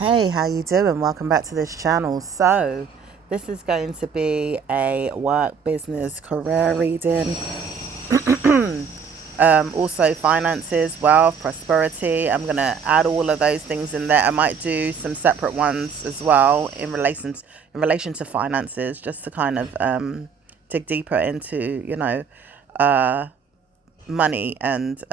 Hey, how you doing? Welcome back to this channel. So, this is going to be a work, business, career reading. Also finances, wealth, prosperity. I'm gonna add all of those things in there. I might do some separate ones as well in relation to finances, just to kind of dig deeper into money and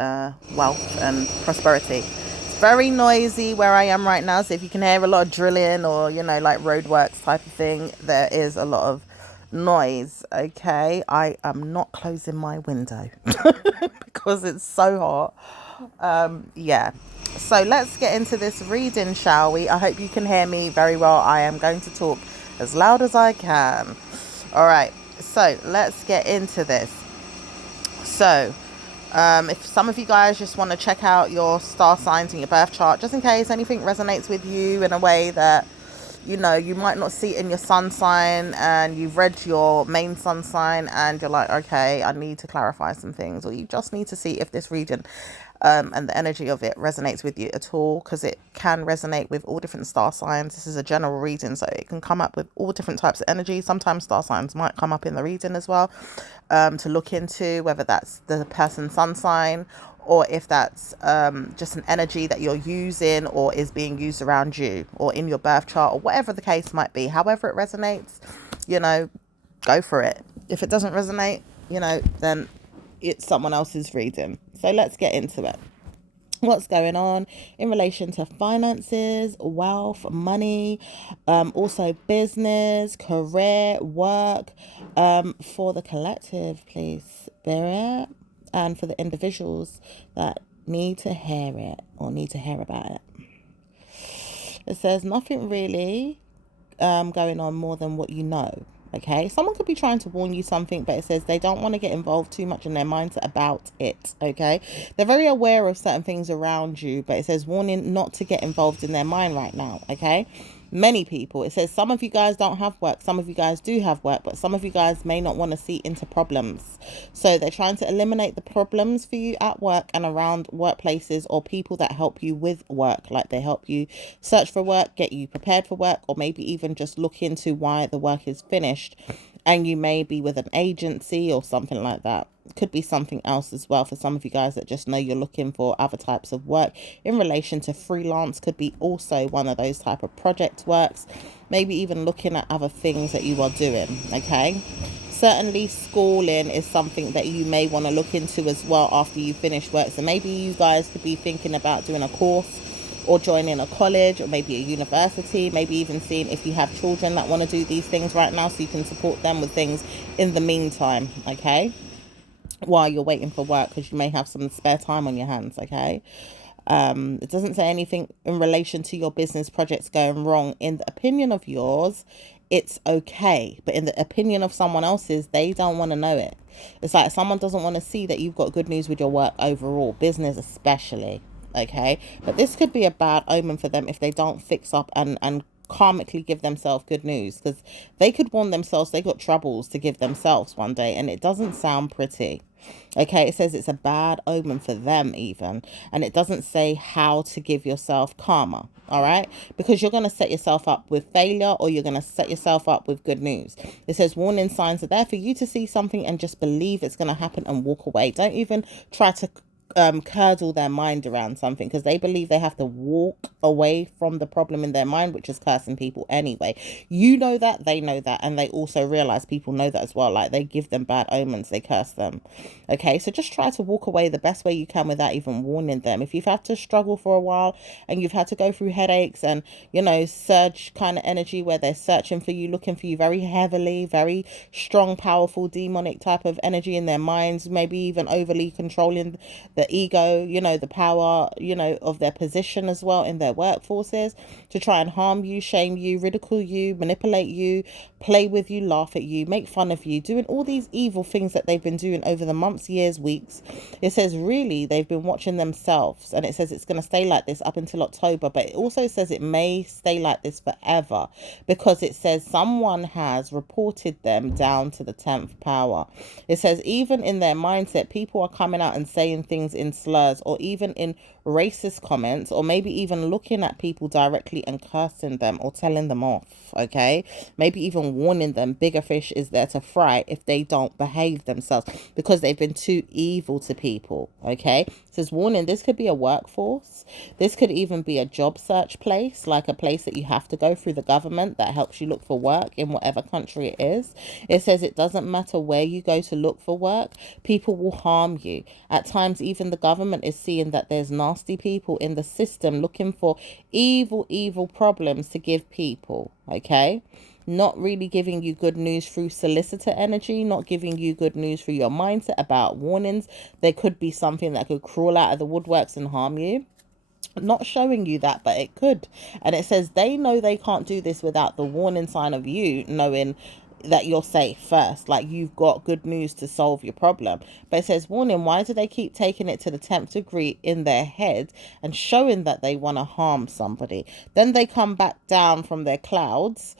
wealth and prosperity. It's very noisy where I am right now, so if you can hear a lot of drilling or like roadworks type of thing, there is a lot of noise. Okay, I am not closing my window because it's so hot. Yeah, so let's get into this reading, shall we? I hope you can hear me very well. I am going to talk as loud as I can. All right, so let's get into this. So if some of you guys just want to check out your star signs in your birth chart, just in case anything resonates with you in a way that you might not see it in your sun sign, and you've read your main sun sign and you're like, okay, I need to clarify some things, or you just need to see if this region and the energy of it resonates with you at all, because it can resonate with all different star signs. This is a general reading, so it can come up with all different types of energy. Sometimes star signs might come up in the reading as well, to look into whether that's the person's sun sign, or if that's just an energy that you're using or is being used around you or in your birth chart, or whatever the case might be. However it resonates, go for it. If it doesn't resonate, then it's someone else's reading. So let's get into it. What's going on in relation to finances, wealth, money, also business, career, work, for the collective, please, Spirit, and for the individuals that need to hear it or need to hear about it. It says nothing really going on more than what you know. Okay, someone could be trying to warn you something, but it says they don't want to get involved too much in their minds about it. Okay, they're very aware of certain things around you, but it says warning not to get involved in their mind right now. Okay, many people, it says some of you guys don't have work, some of you guys do have work, but some of you guys may not want to see into problems, so they're trying to eliminate the problems for you at work and around workplaces, or people that help you with work, like they help you search for work, get you prepared for work, or maybe even just look into why the work is finished, and you may be with an agency or something like that. Could be something else as well for some of you guys that just know you're looking for other types of work in relation to freelance. Could be also one of those type of project works, maybe even looking at other things that you are doing. Okay, certainly schooling is something that you may want to look into as well after you finish work. So maybe you guys could be thinking about doing a course or joining a college or maybe a university, maybe even seeing if you have children that want to do these things right now, so you can support them with things in the meantime. Okay, while you're waiting for work, because you may have some spare time on your hands. Okay, it doesn't say anything in relation to your business projects going wrong. In the opinion of yours, it's okay, but in the opinion of someone else's, they don't want to know it. It's like someone doesn't want to see that you've got good news with your work overall, business especially. Okay, but this could be a bad omen for them if they don't fix up and karmically give themselves good news, because they could warn themselves they got troubles to give themselves one day, and it doesn't sound pretty. Okay, it says it's a bad omen for them even, and it doesn't say how to give yourself karma. All right, because you're going to set yourself up with failure, or you're going to set yourself up with good news. It says warning signs are there for you to see something and just believe it's going to happen and walk away. Don't even try to curdle their mind around something, because they believe they have to walk away from the problem in their mind, which is cursing people anyway. You know that, they know that, and they also realize people know that as well. Like, they give them bad omens, they curse them. Okay, so just try to walk away the best way you can without even warning them. If you've had to struggle for a while and you've had to go through headaches and surge kind of energy where they're searching for you, looking for you very heavily, very strong, powerful, demonic type of energy in their minds, maybe even overly controlling the ego, the power, of their position as well in their workforces, to try and harm you, shame you, ridicule you, manipulate you, play with you, laugh at you, make fun of you, doing all these evil things that they've been doing over the months, years, weeks. It says really they've been watching themselves, and it says it's going to stay like this up until October, but it also says it may stay like this forever, because it says someone has reported them down to the 10th power. It says even in their mindset, people are coming out and saying things in slurs, or even in racist comments, or maybe even looking at people directly and cursing them or telling them off. Okay, maybe even warning them bigger fish is there to fry if they don't behave themselves, because they've been too evil to people. Okay, it says warning, this could be a workforce, this could even be a job search place, like a place that you have to go through the government that helps you look for work in whatever country it is. It says it doesn't matter where you go to look for work, people will harm you. At times even the government is seeing that there's nasty people in the system looking for evil problems to give people. Okay, not really giving you good news through solicitor energy, not giving you good news through your mindset about warnings. There could be something that could crawl out of the woodworks and harm you. Not showing you that, but it could. And it says they know they can't do this without the warning sign of you knowing that you're safe first, like you've got good news to solve your problem. But it says warning, why do they keep taking it to the 10th degree in their head and showing that they want to harm somebody? Then they come back down from their clouds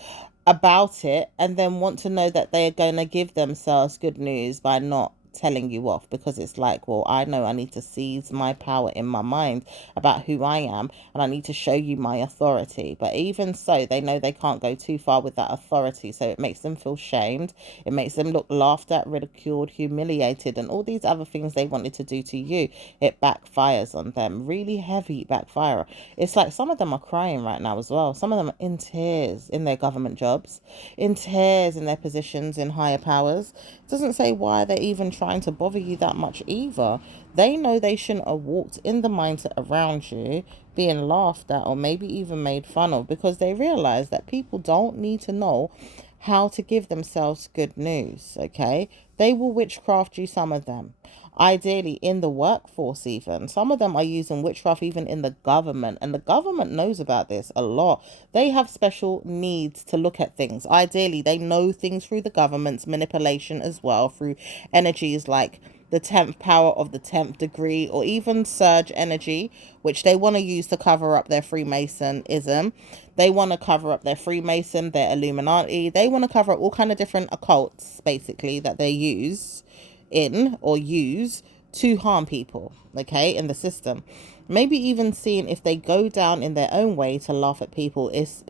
about it and then want to know that they are going to give themselves good news by not telling you off, because it's like, well, I know I need to seize my power in my mind about who I am, and I need to show you my authority. But even so, they know they can't go too far with that authority, so it makes them feel shamed, it makes them look laughed at, ridiculed, humiliated, and all these other things they wanted to do to you. It backfires on them, really heavy backfire. It's like some of them are crying right now as well. Some of them are in tears in their government jobs, in tears in their positions in higher powers. It doesn't say why they're even trying to bother you that much either. They know they shouldn't have walked in the mindset around you being laughed at or maybe even made fun of, because they realize that people don't need to know how to give themselves good news. Okay, they will witchcraft you, some of them, ideally in the workforce. Even some of them are using witchcraft even in the government, and the government knows about this a lot. They have special needs to look at things. Ideally they know things through the government's manipulation as well, through energies like the 10th power of the 10th degree, or even surge energy, which they want to use to cover up their Freemasonism. They want to cover up their Freemason, their Illuminati. They want to cover up all kind of different occults, basically, that they use to harm people, okay, in the system. Maybe even seeing if they go down in their own way to laugh at people is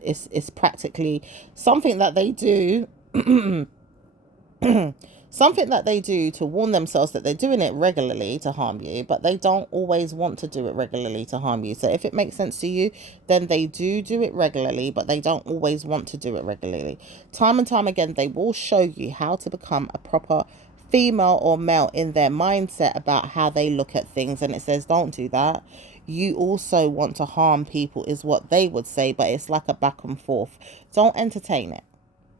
practically something that they do. Something that they do to warn themselves that they're doing it regularly to harm you, but they don't always want to do it regularly to harm you. So if it makes sense to you, then they do it regularly, but they don't always want to do it regularly. Time and time again, they will show you how to become a proper female or male in their mindset about how they look at things. And it says, don't do that. You also want to harm people is what they would say, but it's like a back and forth. Don't entertain it.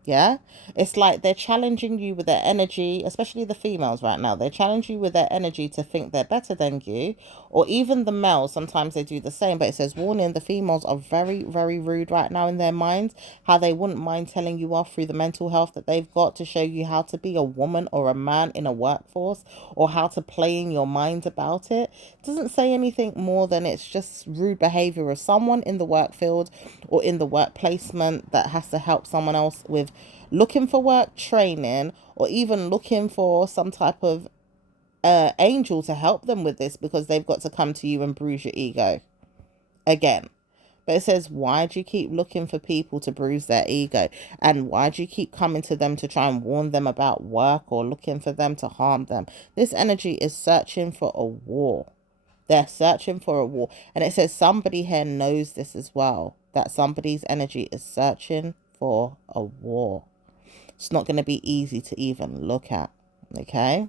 Yeah, it's like they're challenging you with their energy, especially the females right now. They challenge you with their energy to think they're better than you, or even the males. Sometimes they do the same, but it says warning, the females are very rude right now in their minds, how they wouldn't mind telling you off through the mental health that they've got to show you how to be a woman or a man in a workforce, or how to play in your mind about it. It doesn't say anything more than it's just rude behavior of someone in the work field or in the work placement that has to help someone else with looking for work training, or even looking for some type of angel to help them with this, because they've got to come to you and bruise your ego again. But it says, why do you keep looking for people to bruise their ego? And why do you keep coming to them to try and warn them about work, or looking for them to harm them? This energy is searching for a war. They're searching for a war. And it says somebody here knows this as well, that somebody's energy is searching for a war. It's not going to be easy to even look at. Okay.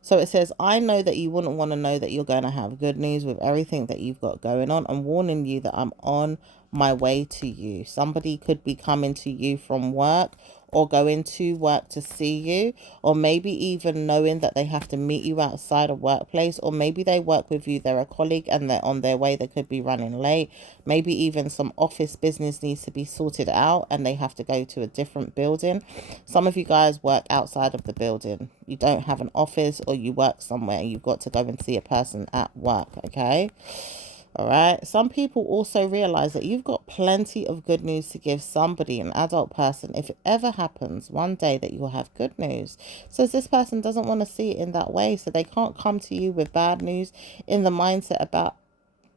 So it says, I know that you wouldn't want to know that you're going to have good news with everything that you've got going on. I'm warning you that I'm on my way to you. Somebody could be coming to you from work, or going to work to see you, or maybe even knowing that they have to meet you outside a workplace, or maybe they work with you, they're a colleague and they're on their way, they could be running late. Maybe even some office business needs to be sorted out and they have to go to a different building. Some of you guys work outside of the building. You don't have an office, or you work somewhere and you've got to go and see a person at work, okay? All right. Some people also realize that you've got plenty of good news to give somebody, an adult person, if it ever happens one day that you'll have good news. So this person doesn't want to see it in that way. So they can't come to you with bad news in the mindset about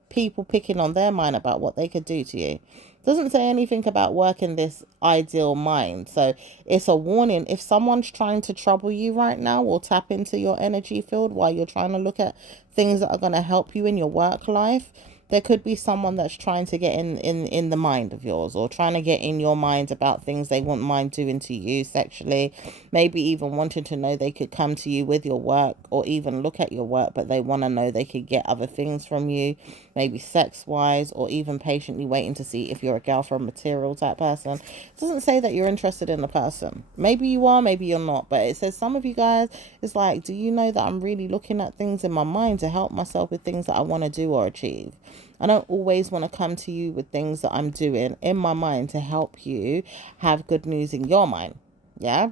people picking on their mind about what they could do to you. Doesn't say anything about working this ideal mind. So it's a warning. If someone's trying to trouble you right now or tap into your energy field while you're trying to look at things that are going to help you in your work life, there could be someone that's trying to get in the mind of yours, or trying to get in your mind about things they wouldn't mind doing to you sexually, maybe even wanting to know they could come to you with your work or even look at your work, but they want to know they could get other things from you, maybe sex wise, or even patiently waiting to see if you're a girlfriend material type person. It doesn't say that you're interested in the person. Maybe you are, maybe you're not, but it says some of you guys, it's like, do you know that I'm really looking at things in my mind to help myself with things that I want to do or achieve? I don't always want to come to you with things that I'm doing in my mind to help you have good news in your mind. Yeah.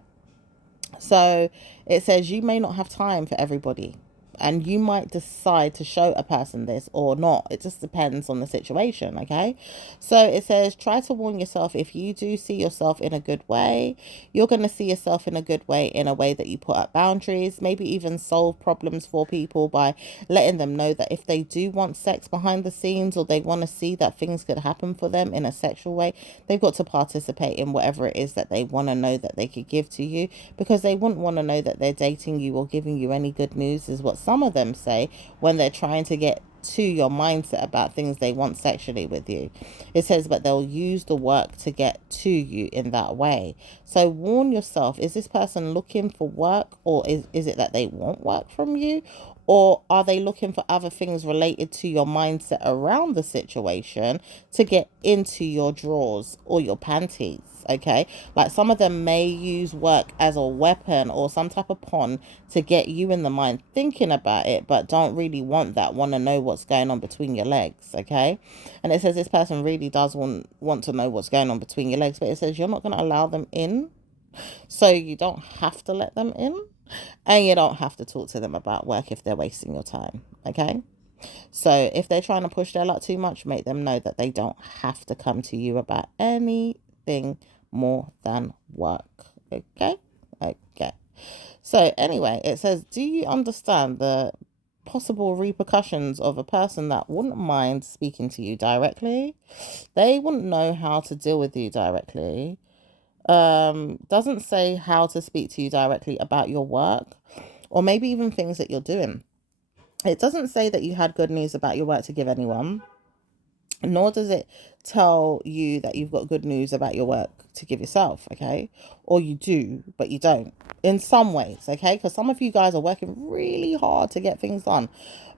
So it says you may not have time for everybody, and you might decide to show a person this or not. It just depends on the situation, okay? So it says try to warn yourself. If you do see yourself in a good way, you're going to see yourself in a good way, in a way that you put up boundaries, maybe even solve problems for people by letting them know that if they do want sex behind the scenes, or they want to see that things could happen for them in a sexual way, they've got to participate in whatever it is that they want to know that they could give to you, because they wouldn't want to know that they're dating you or giving you any good news, is what some of them say when they're trying to get to your mindset about things they want sexually with you. It says, but they'll use the work to get to you in that way. So warn yourself, is this person looking for work, or is it that they want work from you? Or are they looking for other things related to your mindset around the situation to get into your drawers or your panties? Okay, like some of them may use work as a weapon or some type of pawn to get you in the mind thinking about it, but don't really want that, want to know what's going on between your legs. Okay, and it says this person really does want to know what's going on between your legs, but it says you're not going to allow them in, so you don't have to let them in, and you don't have to talk to them about work if they're wasting your time. Okay, so if they're trying to push their luck too much, make them know that they don't have to come to you about anything more than work. Okay? Okay. So anyway, it says, do you understand the possible repercussions of a person that wouldn't mind speaking to you directly? They wouldn't know how to deal with you directly. Doesn't say how to speak to you directly about your work, or maybe even things that you're doing. It doesn't say that you had good news about your work to give anyone, nor does it tell you that you've got good news about your work to give yourself, okay? Or you do, but you don't in some ways, okay? Because some of you guys are working really hard to get things done,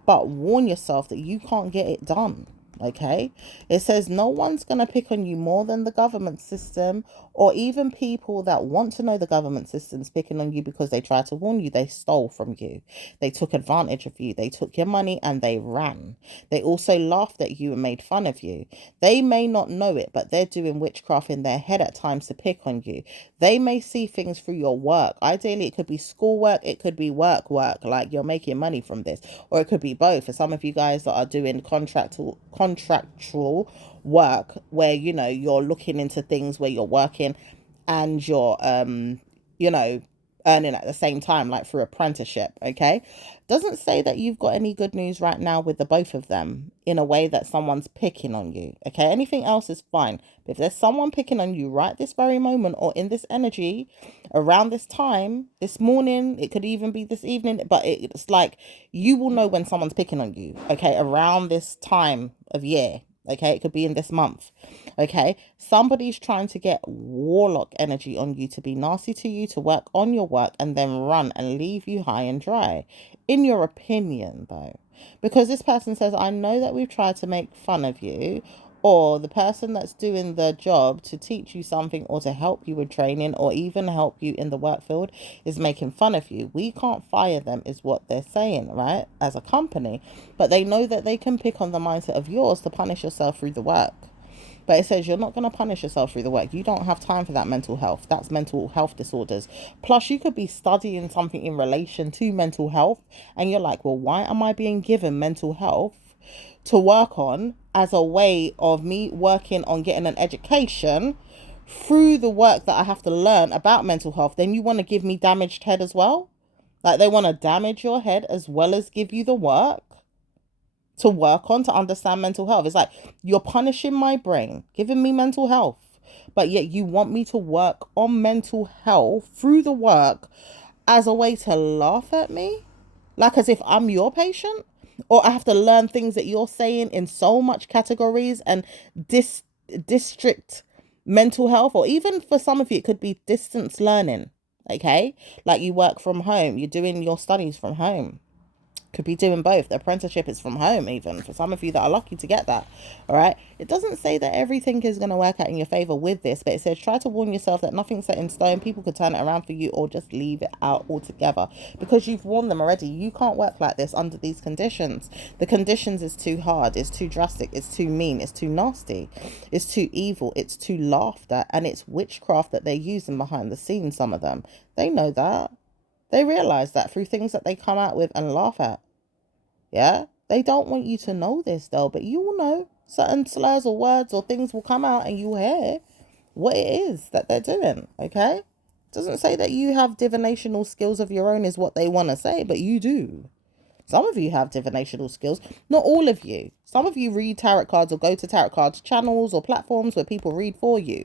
but warn yourself that you can't get it done. Okay, it says no one's going to pick on you more than the government system, or even people that want to know the government system's picking on you because they tried to warn you. They stole from you, they took advantage of you, they took your money and they ran. They also laughed at you and made fun of you. They may not know it, but they're doing witchcraft in their head at times to pick on you. They may see things through your work. Ideally, it could be schoolwork, it could be work, like you're making money from this, or it could be both. For some of you guys that are doing contractual work, where you're looking into things where you're working and you're you know earning at the same time, like through apprenticeship. Okay, doesn't say that you've got any good news right now with the both of them in a way that someone's picking on you. Okay, anything else is fine, but if there's someone picking on you right this very moment, or in this energy around this time, this morning, it could even be this evening, but it's like you will know when someone's picking on you. Okay, around this time of year. Okay, it could be in this month. Okay, somebody's trying to get warlock energy on you, to be nasty to you, to work on your work, and then run and leave you high and dry. In your opinion, though, because this person says, I know that we've tried to make fun of you, or the person that's doing the job to teach you something or to help you with training or even help you in the work field is making fun of you. We can't fire them is what they're saying, right? As a company. But they know that they can pick on the mindset of yours to punish yourself through the work. But it says you're not going to punish yourself through the work. You don't have time for that mental health. That's mental health disorders. Plus, you could be studying something in relation to mental health. And you're like, well, why am I being given mental health to work on as a way of me working on getting an education through the work that I have to learn about mental health? Then you want to give me damaged head as well? Like they want to damage your head as well as give you the work to work on to understand mental health. It's like you're punishing my brain, giving me mental health, but yet you want me to work on mental health through the work as a way to laugh at me, like as if I'm your patient, or I have to learn things that you're saying in so much categories and district mental health, or even for some of you it could be distance learning. Okay, like you work from home, you're doing your studies from home, could be doing both. The apprenticeship is from home, even for some of you that are lucky to get that. All right, it doesn't say that everything is going to work out in your favor with this, but it says try to warn yourself that nothing's set in stone. People could turn it around for you or just leave it out altogether, because you've warned them already. You can't work like this under these conditions. The conditions is too hard, it's too drastic, it's too mean, it's too nasty, it's too evil, it's too laughed at, and it's witchcraft that they're using behind the scenes. Some of them, they know that. They realize that through things that they come out with and laugh at. Yeah? They don't want you to know this though, but you will know. Certain slurs or words or things will come out and you'll hear what it is that they're doing, okay? Doesn't say that you have divinational skills of your own is what they want to say, but you do. Some of you have divinational skills. Not all of you. Some of you read tarot cards or go to tarot cards channels or platforms where people read for you.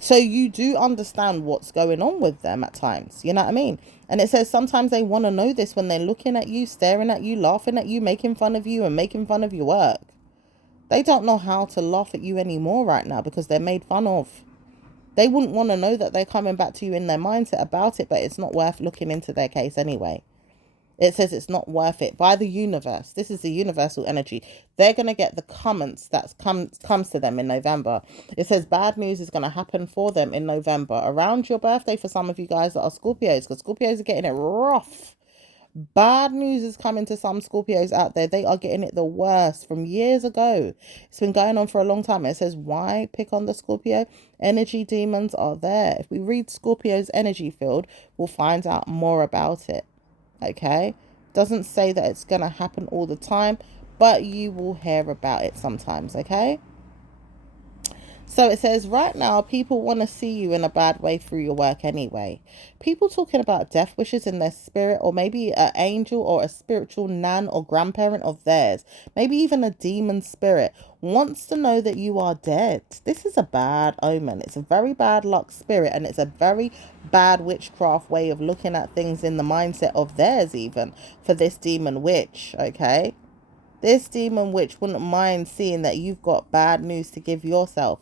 So you do understand what's going on with them at times. You know what I mean? And it says sometimes they want to know this when they're looking at you, staring at you, laughing at you, making fun of you and making fun of your work. They don't know how to laugh at you anymore right now because they're made fun of. They wouldn't want to know that they're coming back to you in their mindset about it, but it's not worth looking into their case anyway. It says it's not worth it by the universe. This is the universal energy. They're going to get the comments that comes to them in November. It says bad news is going to happen for them in November around your birthday for some of you guys that are Scorpios, because Scorpios are getting it rough. Bad news is coming to some Scorpios out there. They are getting it the worst from years ago. It's been going on for a long time. It says, why pick on the Scorpio? Energy demons are there. If we read Scorpio's energy field, we'll find out more about it. Okay, doesn't say that it's gonna happen all the time, but you will hear about it sometimes. Okay, so it says right now people want to see you in a bad way through your work anyway. People talking about death wishes in their spirit, or maybe an angel or a spiritual nan or grandparent of theirs, maybe even a demon spirit, wants to know that you are dead. This is a bad omen. It's a very bad luck spirit, and it's a very bad witchcraft way of looking at things in the mindset of theirs, even for this demon witch. Okay, this demon witch wouldn't mind seeing that you've got bad news to give yourself.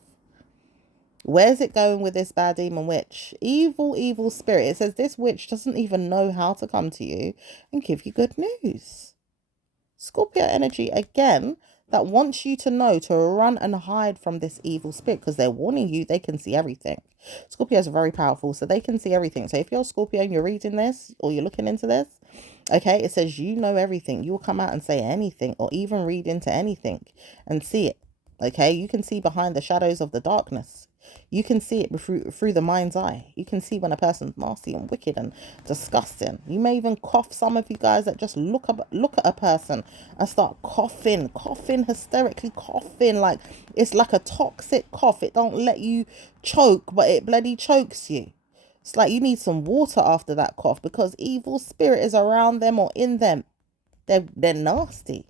Where's it going with this bad demon witch? Evil, evil spirit. It says this witch doesn't even know how to come to you and give you good news. Scorpio energy, again, that wants you to know to run and hide from this evil spirit, because they're warning you they can see everything. Scorpios are very powerful, so they can see everything. So if you're a Scorpio and you're reading this or you're looking into this, okay, it says you know everything. You will come out and say anything or even read into anything and see it. Okay, you can see behind the shadows of the darkness. You can see it through the mind's eye. You can see when a person's nasty and wicked and disgusting. You may even cough. Some of you guys that just look at a person and start coughing hysterically, coughing like it's like a toxic cough. It don't let you choke, but it bloody chokes you. It's like you need some water after that cough, because evil spirit is around them or in them. They're nasty.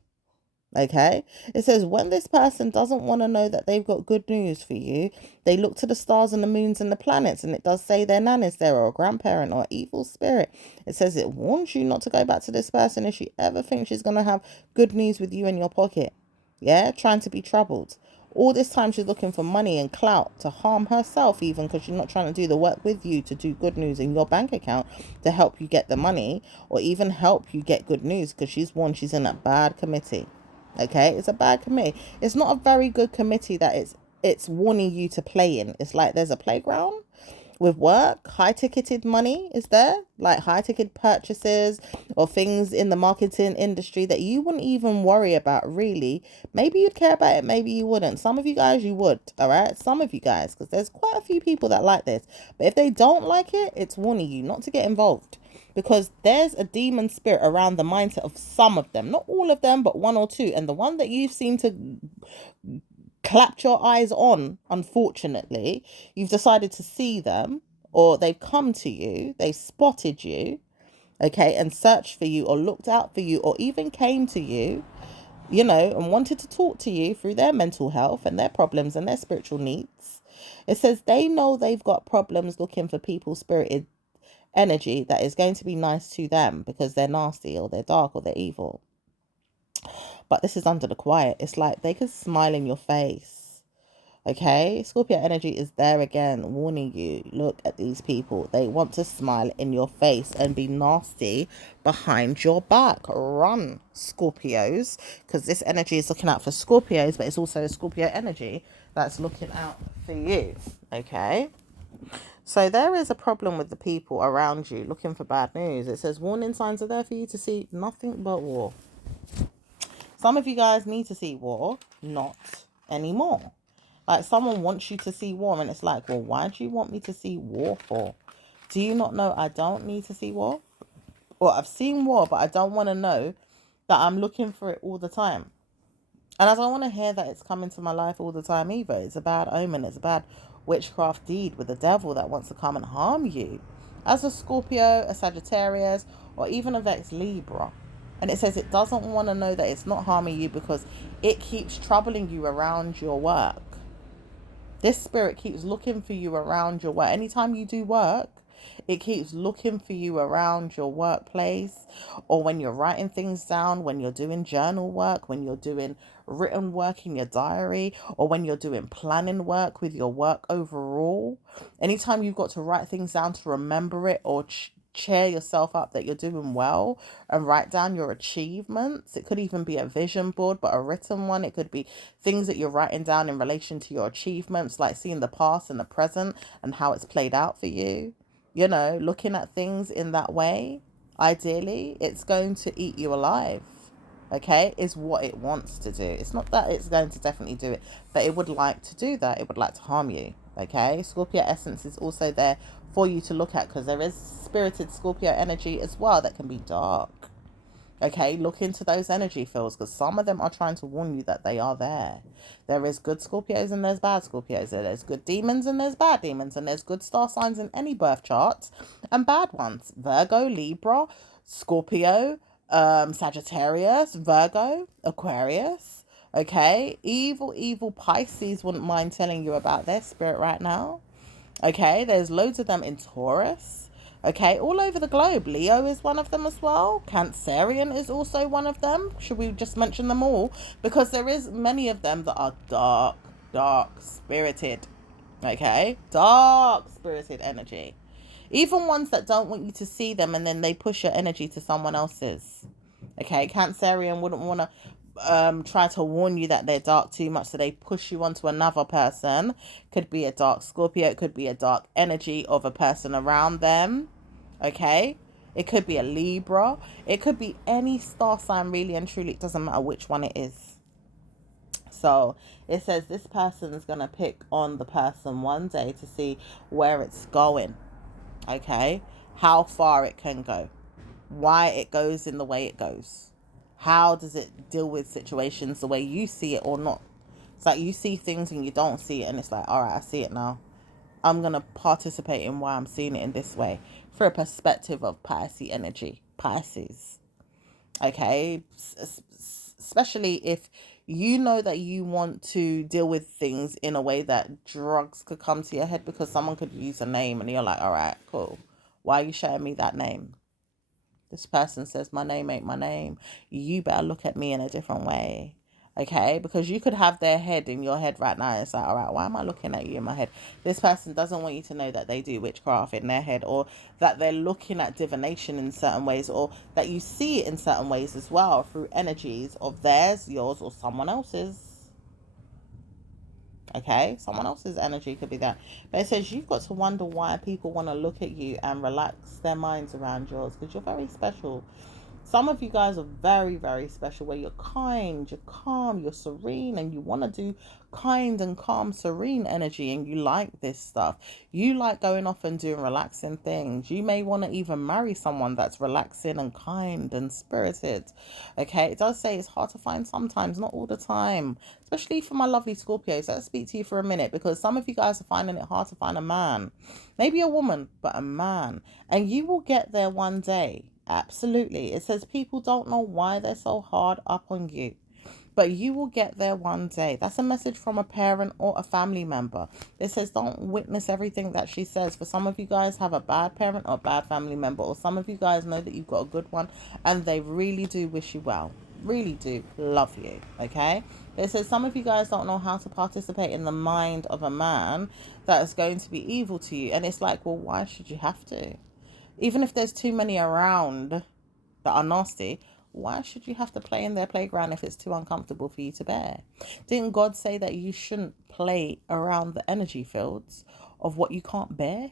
Okay, it says when this person doesn't want to know that they've got good news for you, they look to the stars and the moons and the planets, and it does say their nan is there, or a grandparent, or evil spirit. It says it warns you not to go back to this person if she ever thinks she's going to have good news with you in your pocket. Yeah, trying to be troubled. All this time she's looking for money and clout to harm herself, even, because she's not trying to do the work with you to do good news in your bank account to help you get the money, or even help you get good news, because she's in a bad committee. Okay, it's a bad committee. It's not a very good committee that it's warning you to play in. It's like there's a playground with work, high ticketed money is there, like high ticket purchases or things in the marketing industry that you wouldn't even worry about really. Maybe you'd care about it, maybe you wouldn't. Some of you guys you would, all right? Some of you guys, because there's quite a few people that like this. But if they don't like it, it's warning you not to get involved. Because there's a demon spirit around the mindset of some of them, not all of them, but one or two. And the one that you seem to clapped your eyes on, unfortunately, you've decided to see them, or they've come to you, they spotted you, okay, and searched for you, or looked out for you, or even came to you, you know, and wanted to talk to you through their mental health and their problems and their spiritual needs. It says they know they've got problems looking for people's spirited energy that is going to be nice to them because they're nasty or they're dark or they're evil. But this is under the quiet. It's like they could smile in your face. Okay, Scorpio energy is there again, warning you. Look at these people. They want to smile in your face and be nasty behind your back. Run, Scorpios, because this energy is looking out for Scorpios, but it's also a Scorpio energy that's looking out for you. Okay, so there is a problem with the people around you looking for bad news. It says warning signs are there for you to see nothing but war. Some of you guys need to see war, not anymore. Like someone wants you to see war and it's like, well, why do you want me to see war for? Do you not know I don't need to see war? Well, I've seen war, but I don't want to know that I'm looking for it all the time. And I don't want to hear that it's coming to my life all the time either. It's a bad omen. It's a bad witchcraft deed with the devil that wants to come and harm you. As a Scorpio, a Sagittarius, or even a Vex Libra. And it says it doesn't want to know that it's not harming you because it keeps troubling you around your work. This spirit keeps looking for you around your work. Anytime you do work, it keeps looking for you around your workplace, or when you're writing things down, when you're doing journal work, when you're doing written work in your diary, or when you're doing planning work with your work overall. Anytime you've got to write things down to remember it or cheer yourself up that you're doing well and write down your achievements. It could even be a vision board, but a written one. It could be things that you're writing down in relation to your achievements, like seeing the past and the present and how it's played out for you. You know, looking at things in that way, ideally, it's going to eat you alive. Okay, is what it wants to do. It's not that it's going to definitely do it, but it would like to do that. It would like to harm you. Okay, Scorpio essence is also there for you to look at because there is spirited Scorpio energy as well that can be dark. Okay, look into those energy fields because some of them are trying to warn you that they are there. There is good Scorpios and there's bad Scorpios. There's good demons and there's bad demons, and there's good star signs in any birth charts and bad ones. Virgo, Libra, Scorpio, Sagittarius, Virgo, Aquarius. Okay, evil Pisces wouldn't mind telling you about their spirit right now. Okay, there's loads of them in Taurus. Okay, all over the globe. Leo is one of them as well. Cancerian is also one of them. Should we just mention them all? Because there is many of them that are dark spirited. Okay, dark spirited energy. Even ones that don't want you to see them and then they push your energy to someone else's. Okay, Cancerian wouldn't want to try to warn you that they're dark too much, so they push you onto another person. Could be a dark Scorpio, it could be a dark energy of a person around them. Okay, it could be a Libra, it could be any star sign, really and truly. It doesn't matter which one it is. So it says this person is going to pick on the person one day to see where it's going. Okay, how far it can go, why it goes in the way it goes. How does it deal with situations the way you see it or not? It's like you see things and you don't see it, and it's like, all right, I see it now. I'm going to participate in why I'm seeing it in this way for a perspective of Pisces energy. Pisces. Okay? Especially if you know that you want to deal with things in a way that drugs could come to your head because someone could use a name and you're like, all right, cool. Why are you showing me that name? This person says my name ain't my name. You better look at me in a different way. Okay, because you could have their head in your head right now. It's like, all right, why am I looking at you in my head? This person doesn't want you to know that they do witchcraft in their head, or that they're looking at divination in certain ways, or that you see it in certain ways as well through energies of theirs, yours, or someone else's. Okay, someone else's energy could be that. But it says you've got to wonder why people want to look at you and relax their minds around yours, because you're very special. Some of you guys are very, very special, where you're kind, you're calm, you're serene, and you want to do kind and calm, serene energy, and you like this stuff. You like going off and doing relaxing things. You may want to even marry someone that's relaxing and kind and spirited. Okay, it does say it's hard to find sometimes, not all the time, especially for my lovely Scorpios. Let's speak to you for a minute, because some of you guys are finding it hard to find a man, maybe a woman, but a man, and you will get there one day. Absolutely. It says people don't know why they're so hard up on you, but you will get there one day. That's a message from a parent or a family member. It says don't witness everything that she says. For some of you guys have a bad parent or bad family member, or some of you guys know that you've got a good one and they really do wish you well, really do love you. Okay, it says some of you guys don't know how to participate in the mind of a man that is going to be evil to you, and it's like, well, why should you have to? Even if there's too many around that are nasty, why should you have to play in their playground if it's too uncomfortable for you to bear? Didn't God say that you shouldn't play around the energy fields of what you can't bear?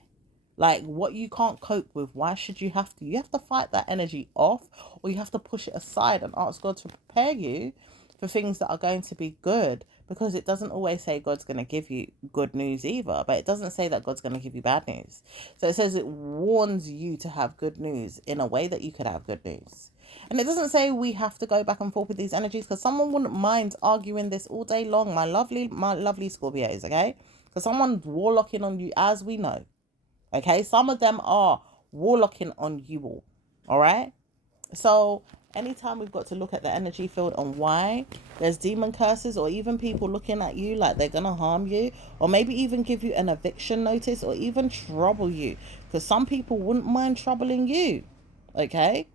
Like what you can't cope with, why should you have to? You have to fight that energy off, or you have to push it aside and ask God to prepare you for things that are going to be good, because it doesn't always say God's going to give you good news either, but it doesn't say that God's going to give you bad news. So it says it warns you to have good news in a way that you could have good news. And it doesn't say we have to go back and forth with these energies, because someone wouldn't mind arguing this all day long, my lovely Scorpios, okay? Because someone's warlocking on you, as we know. Okay, some of them are warlocking on you all right? So anytime we've got to look at the energy field and why there's demon curses, or even people looking at you like they're gonna harm you, or maybe even give you an eviction notice, or even trouble you, because some people wouldn't mind troubling you. Okay,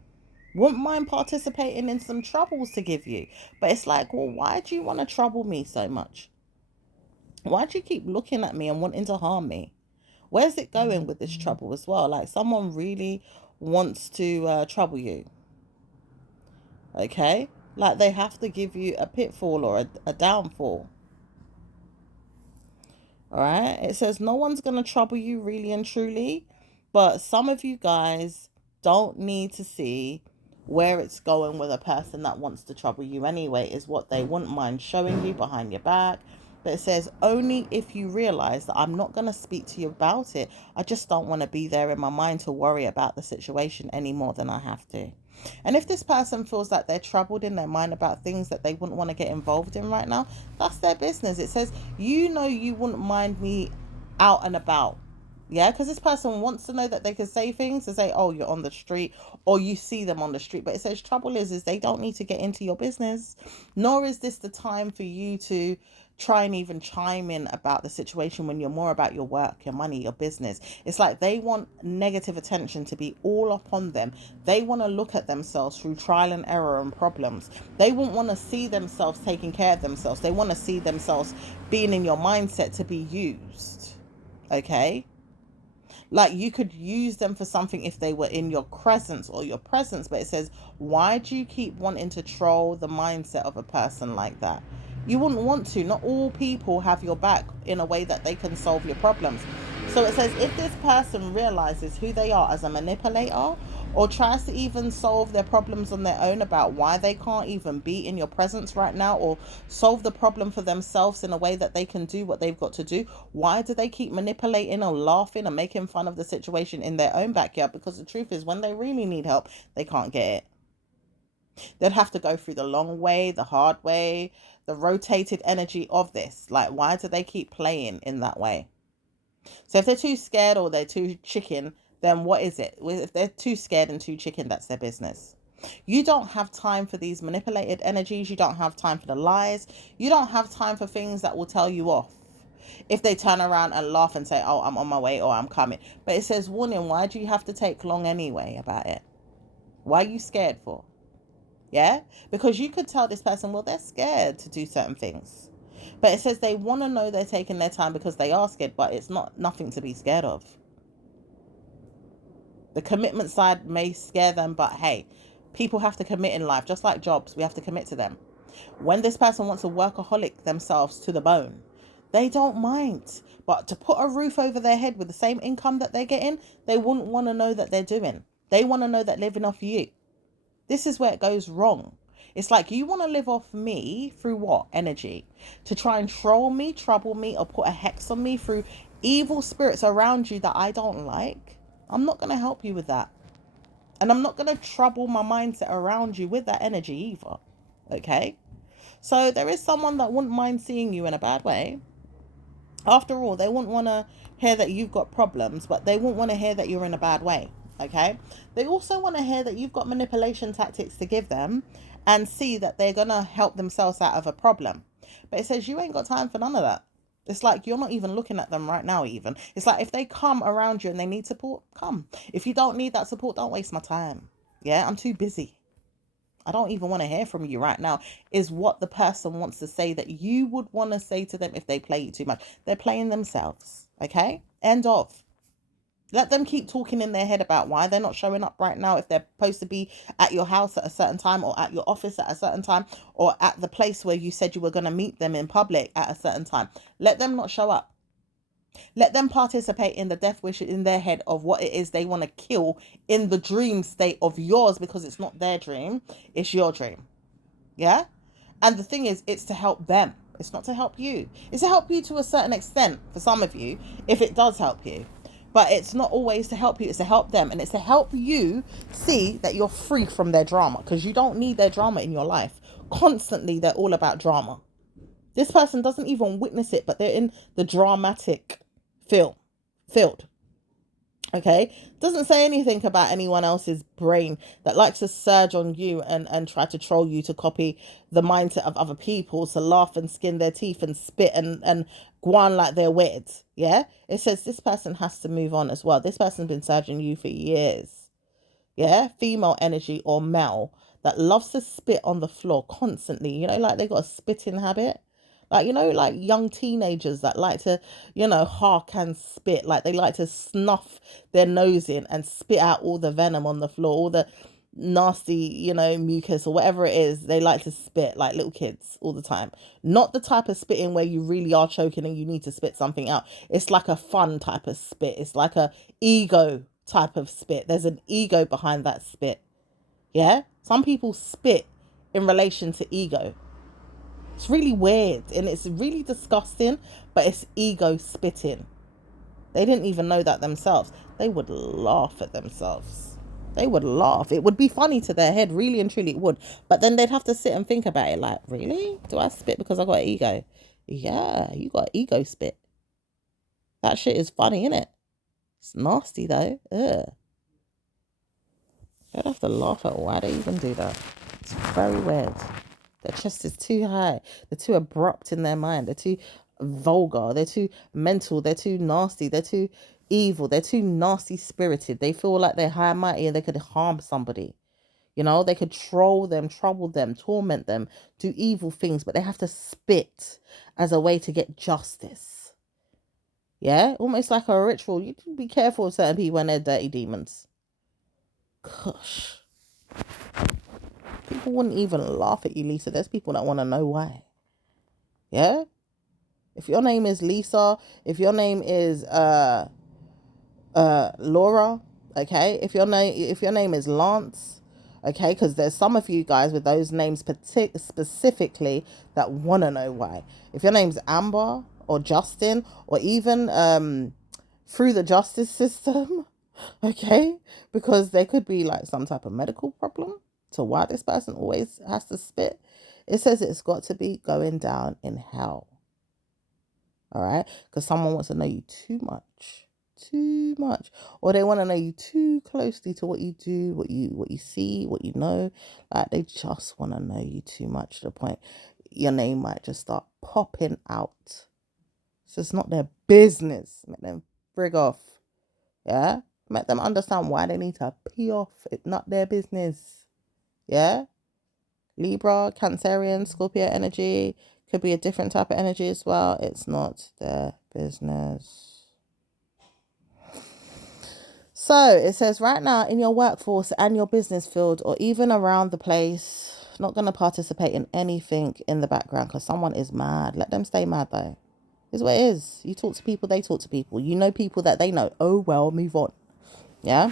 wouldn't mind participating in some troubles to give you. But it's like, well, why do you want to trouble me so much? Why do you keep looking at me and wanting to harm me? Where's it going with this trouble as well? Like someone really wants to trouble you. Okay, like they have to give you a pitfall or a downfall. All right, it says no one's going to trouble you really and truly, but some of you guys don't need to see where it's going with a person that wants to trouble you anyway, is what they wouldn't mind showing you behind your back. But it says only if you realize that I'm not going to speak to you about it. I just don't want to be there in my mind to worry about the situation any more than I have to. And if this person feels like they're troubled in their mind about things that they wouldn't want to get involved in right now, that's their business. It says, you know, you wouldn't mind me out and about. Yeah, because this person wants to know that they can say things to say, oh, you're on the street, or you see them on the street. But it says trouble is they don't need to get into your business, nor is this the time for you to try and even chime in about the situation when you're more about your work, your money, your business. It's like they want negative attention to be all upon them. They want to look at themselves through trial and error and problems. They won't want to see themselves taking care of themselves. They want to see themselves being in your mindset to be used. Okay? Like you could use them for something if they were in your presence or your presence. But it says, why do you keep wanting to troll the mindset of a person like that? You wouldn't want to. Not all people have your back in a way that they can solve your problems. So it says if this person realizes who they are as a manipulator, or tries to even solve their problems on their own about why they can't even be in your presence right now, or solve the problem for themselves in a way that they can do what they've got to do, why do they keep manipulating or laughing and making fun of the situation in their own backyard? Because the truth is, when they really need help, they can't get it. They'd have to go through the long way, the hard way, the rotated energy of this. Like, why do they keep playing in that way? So if they're too scared or they're too chicken, then what is it? If they're too scared and too chicken, that's their business. You don't have time for these manipulated energies. You don't have time for the lies. You don't have time for things that will tell you off. If they turn around and laugh and say, oh, I'm on my way, or I'm coming. But it says, warning, why do you have to take long anyway about it? Why are you scared for? Yeah, because you could tell this person, well, they're scared to do certain things, but it says they want to know they're taking their time because they are scared, but it's not nothing to be scared of. The commitment side may scare them, but hey, people have to commit in life, just like jobs. We have to commit to them. When this person wants to workaholic themselves to the bone, they don't mind. But to put a roof over their head with the same income that they're getting, they wouldn't want to know that they're doing. They want to know that living off you. This is where it goes wrong. It's like you want to live off me through what? Energy. To try and troll me, trouble me, or put a hex on me through evil spirits around you that I don't like. I'm not going to help you with that. And I'm not going to trouble my mindset around you with that energy either. Okay? So there is someone that wouldn't mind seeing you in a bad way. After all, they wouldn't want to hear that you've got problems, but they wouldn't want to hear that you're in a bad way. Okay? They also want to hear that you've got manipulation tactics to give them and see that they're going to help themselves out of a problem. But it says you ain't got time for none of that. It's like you're not even looking at them right now, even. It's like if they come around you and they need support, come. If you don't need that support, don't waste my time. Yeah, I'm too busy. I don't even want to hear from you right now, is what the person wants to say that you would want to say to them if they play you too much. They're playing themselves. Okay? End of. Let them keep talking in their head about why they're not showing up right now if they're supposed to be at your house at a certain time or at your office at a certain time or at the place where you said you were going to meet them in public at a certain time. Let them not show up. Let them participate in the death wish in their head of what it is they want to kill in the dream state of yours, because it's not their dream, it's your dream. Yeah? And the thing is, it's to help them. It's not to help you. It's to help you to a certain extent for some of you, if it does help you. But it's not always to help you, it's to help them. And it's to help you see that you're free from their drama, because you don't need their drama in your life. Constantly, they're all about drama. This person doesn't even witness it, but they're in the dramatic field. Okay, doesn't say anything about anyone else's brain that likes to surge on you and try to troll you to copy the mindset of other people, to laugh and skin their teeth and spit and go on like they're weird. Yeah, it says this person has to move on as well. This person's been surging you for years. Yeah, female energy or male that loves to spit on the floor constantly. You know, like they got a spitting habit. Like, you know, like young teenagers that like to, hark and spit. Like they like to snuff their nose in and spit out all the venom on the floor, all the nasty, mucus or whatever it is. They like to spit like little kids all the time. Not the type of spitting where you really are choking and you need to spit something out. It's like a fun type of spit. It's like a ego type of spit. There's an ego behind that spit. Yeah? Some people spit in relation to ego. It's really weird and it's really disgusting, but it's ego spitting. They didn't even know that themselves. They would laugh at themselves. They would laugh. It would be funny to their head, really and truly it would. But then they'd have to sit and think about it like, really? Do I spit because I got ego? Yeah, you got ego spit. That shit is funny, innit? It's nasty though. Ugh. They'd have to laugh at why they even do that. It's very weird. Their chest is too high. They're too abrupt in their mind. They're too vulgar. They're too mental. They're too nasty. They're too evil. They're too nasty spirited. They feel like they're high and mighty and they could harm somebody. They could troll them, trouble them, torment them, do evil things, but they have to spit as a way to get justice. Yeah? Almost like a ritual. You can be careful of certain people when they're dirty demons. Gosh. People wouldn't even laugh at you, Lisa. There's people that want to know why. Yeah? If your name is Lisa, if your name is Laura, okay? If your name is Lance, okay? Because there's some of you guys with those names specifically that want to know why. If your name's Amber or Justin or even through the justice system, okay? Because there could be like some type of medical problem. So why this person always has to spit? It says it's got to be going down in hell. All right? Because someone wants to know you too much, or they want to know you too closely to what you do, what you see, what you know. Like they just want to know you too much to the point your name might just start popping out. So it's not their business. Make them frig off. Yeah? Make them understand why they need to pee off. It's not their business. Yeah? Libra, Cancerian, Scorpio energy. Could be a different type of energy as well. It's not their business. So it says right now in your workforce and your business field, or even around the place, not going to participate in anything in the background because someone is mad. Let them stay mad though. Is what it is. You talk to people, they talk to people. You know people that they know. Oh well, move on. Yeah.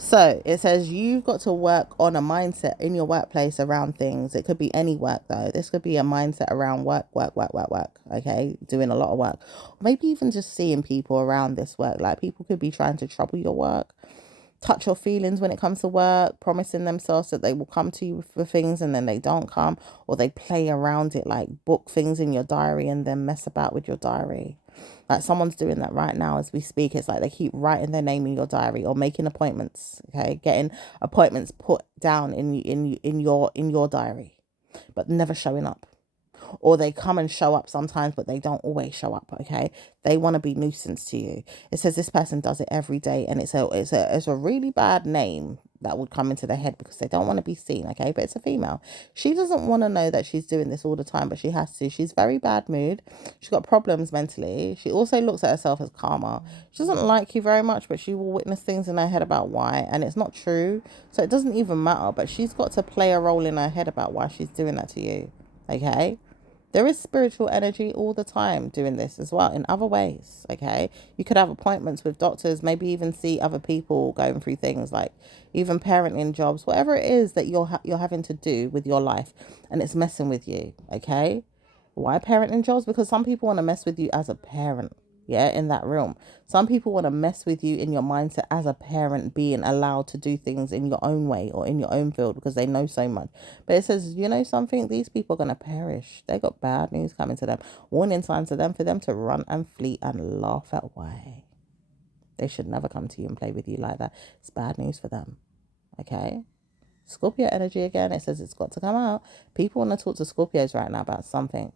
So it says you've got to work on a mindset in your workplace around things. It could be any work though. This could be a mindset around work. Okay. Doing a lot of work. Maybe even just seeing people around this work. Like people could be trying to trouble your work, touch your feelings when it comes to work, promising themselves that they will come to you for things and then they don't come, or they play around it, like book things in your diary and then mess about with your diary. Like someone's doing that right now as we speak. It's like they keep writing their name in your diary or making appointments. Okay, getting appointments put down in your diary, but never showing up. Or they come and show up sometimes, but they don't always show up. Okay, they want to be nuisance to you. It says this person does it every day, and it's a really bad name that would come into their head because they don't want to be seen. Okay, but it's a female. She doesn't want to know that she's doing this all the time, but she has to. She's very bad mood. She's got problems mentally. She also looks at herself as karma. She doesn't like you very much, but she will witness things in her head about why, and it's not true. So it doesn't even matter. But she's got to play a role in her head about why she's doing that to you. Okay. There is spiritual energy all the time doing this as well in other ways. Okay. You could have appointments with doctors, maybe even see other people going through things like even parenting jobs, whatever it is that you're having to do with your life and it's messing with you. Okay. Why parenting jobs? Because some people want to mess with you as a parent. Yeah, in that realm. Some people want to mess with you in your mindset as a parent, being allowed to do things in your own way or in your own field because they know so much. But it says, you know something? These people are going to perish. They got bad news coming to them. Warning signs to them for them to run and flee and laugh away. They should never come to you and play with you like that. It's bad news for them. Okay? Scorpio energy again. It says it's got to come out. People want to talk to Scorpios right now about something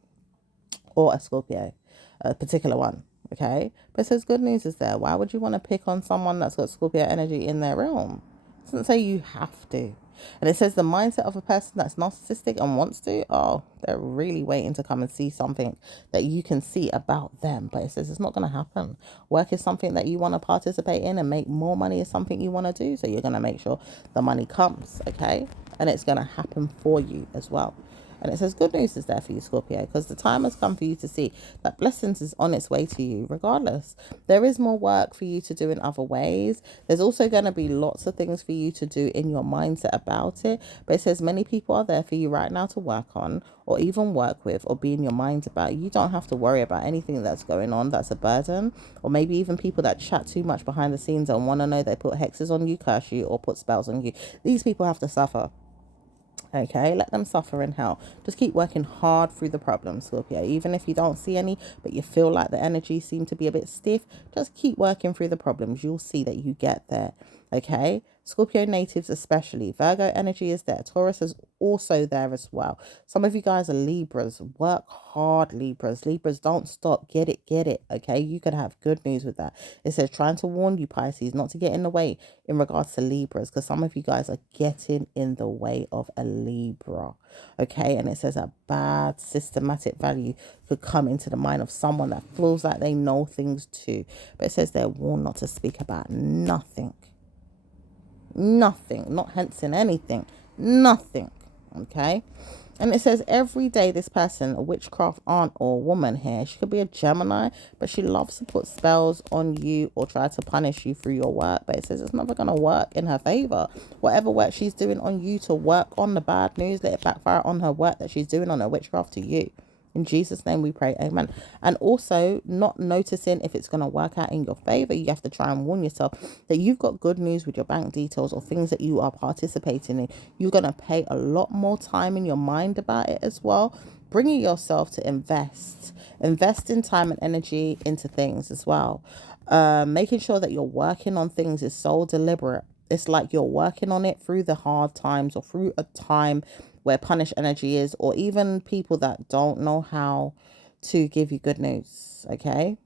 or a Scorpio, a particular one. Okay, but it says good news is there. Why would you want to pick on someone that's got Scorpio energy in their realm? It doesn't say you have to. And it says the mindset of a person that's narcissistic and wants to, oh, they're really waiting to come and see something that you can see about them. But it says it's not going to happen. Work is something that you want to participate in, and make more money is something you want to do. So you're going to make sure the money comes, okay? And it's going to happen for you as well. And it says good news is there for you, Scorpio, because the time has come for you to see that blessings is on its way to you regardless. There is more work for you to do in other ways. There's also going to be lots of things for you to do in your mindset about it. But it says many people are there for you right now to work on or even work with or be in your mind about. You don't have to worry about anything that's going on that's a burden, or maybe even people that chat too much behind the scenes and want to know they put hexes on you, curse you, or put spells on you. These people have to suffer. Okay, let them suffer in hell. Just keep working hard through the problems, Scorpio. Even if you don't see any, but you feel like the energy seems to be a bit stiff, just keep working through the problems. You'll see that you get there. Okay, Scorpio natives especially. Virgo energy is there. Taurus is also there as well. Some of you guys are Libras. Work hard, Libras. Libras, don't stop. Get it, get it. Okay, you can have good news with that. It says trying to warn you, Pisces, not to get in the way in regards to Libras, because some of you guys are getting in the way of a Libra. Okay, and it says a bad systematic value could come into the mind of someone that feels like they know things too. But it says they're warned not to speak about nothing. Nothing, not hensing anything, nothing. Okay, and it says every day this person, a witchcraft aunt or woman here, she could be a Gemini, but she loves to put spells on you or try to punish you through your work. But it says it's never going to work in her favor. Whatever work she's doing on you to work on the bad news, let it backfire on her work that she's doing on her witchcraft to you. In Jesus' name we pray, amen. And also not noticing if it's going to work out in your favor. You have to try and warn yourself that you've got good news with your bank details or things that you are participating in. You're going to pay a lot more time in your mind about it as well. Bringing yourself to invest in time and energy into things as well. Making sure that you're working on things is so deliberate. It's like you're working on it through the hard times or through a time where punish energy is, or even people that don't know how to give you good news. Okay,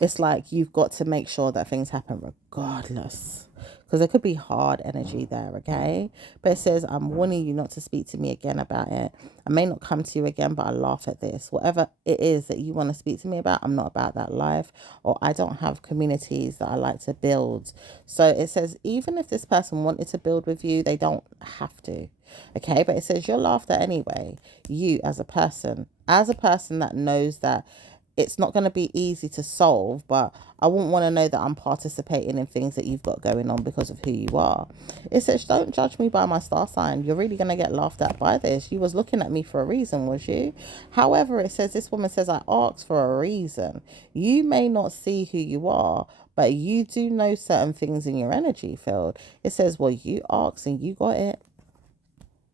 it's like you've got to make sure that things happen regardless, because there could be hard energy there, okay? But it says, I'm warning you not to speak to me again about it. I may not come to you again, but I laugh at this. Whatever it is that you want to speak to me about, I'm not about that life, or I don't have communities that I like to build. So it says, even if this person wanted to build with you, they don't have to. Okay, but it says you're laughed at anyway. You as a person that knows that it's not going to be easy to solve, but I wouldn't want to know that I'm participating in things that you've got going on because of who you are. It says, don't judge me by my star sign. You're really going to get laughed at by this. You was looking at me for a reason, was you? However, it says, this woman says, I asked for a reason. You may not see who you are, but you do know certain things in your energy field. It says, well, you asked and you got it.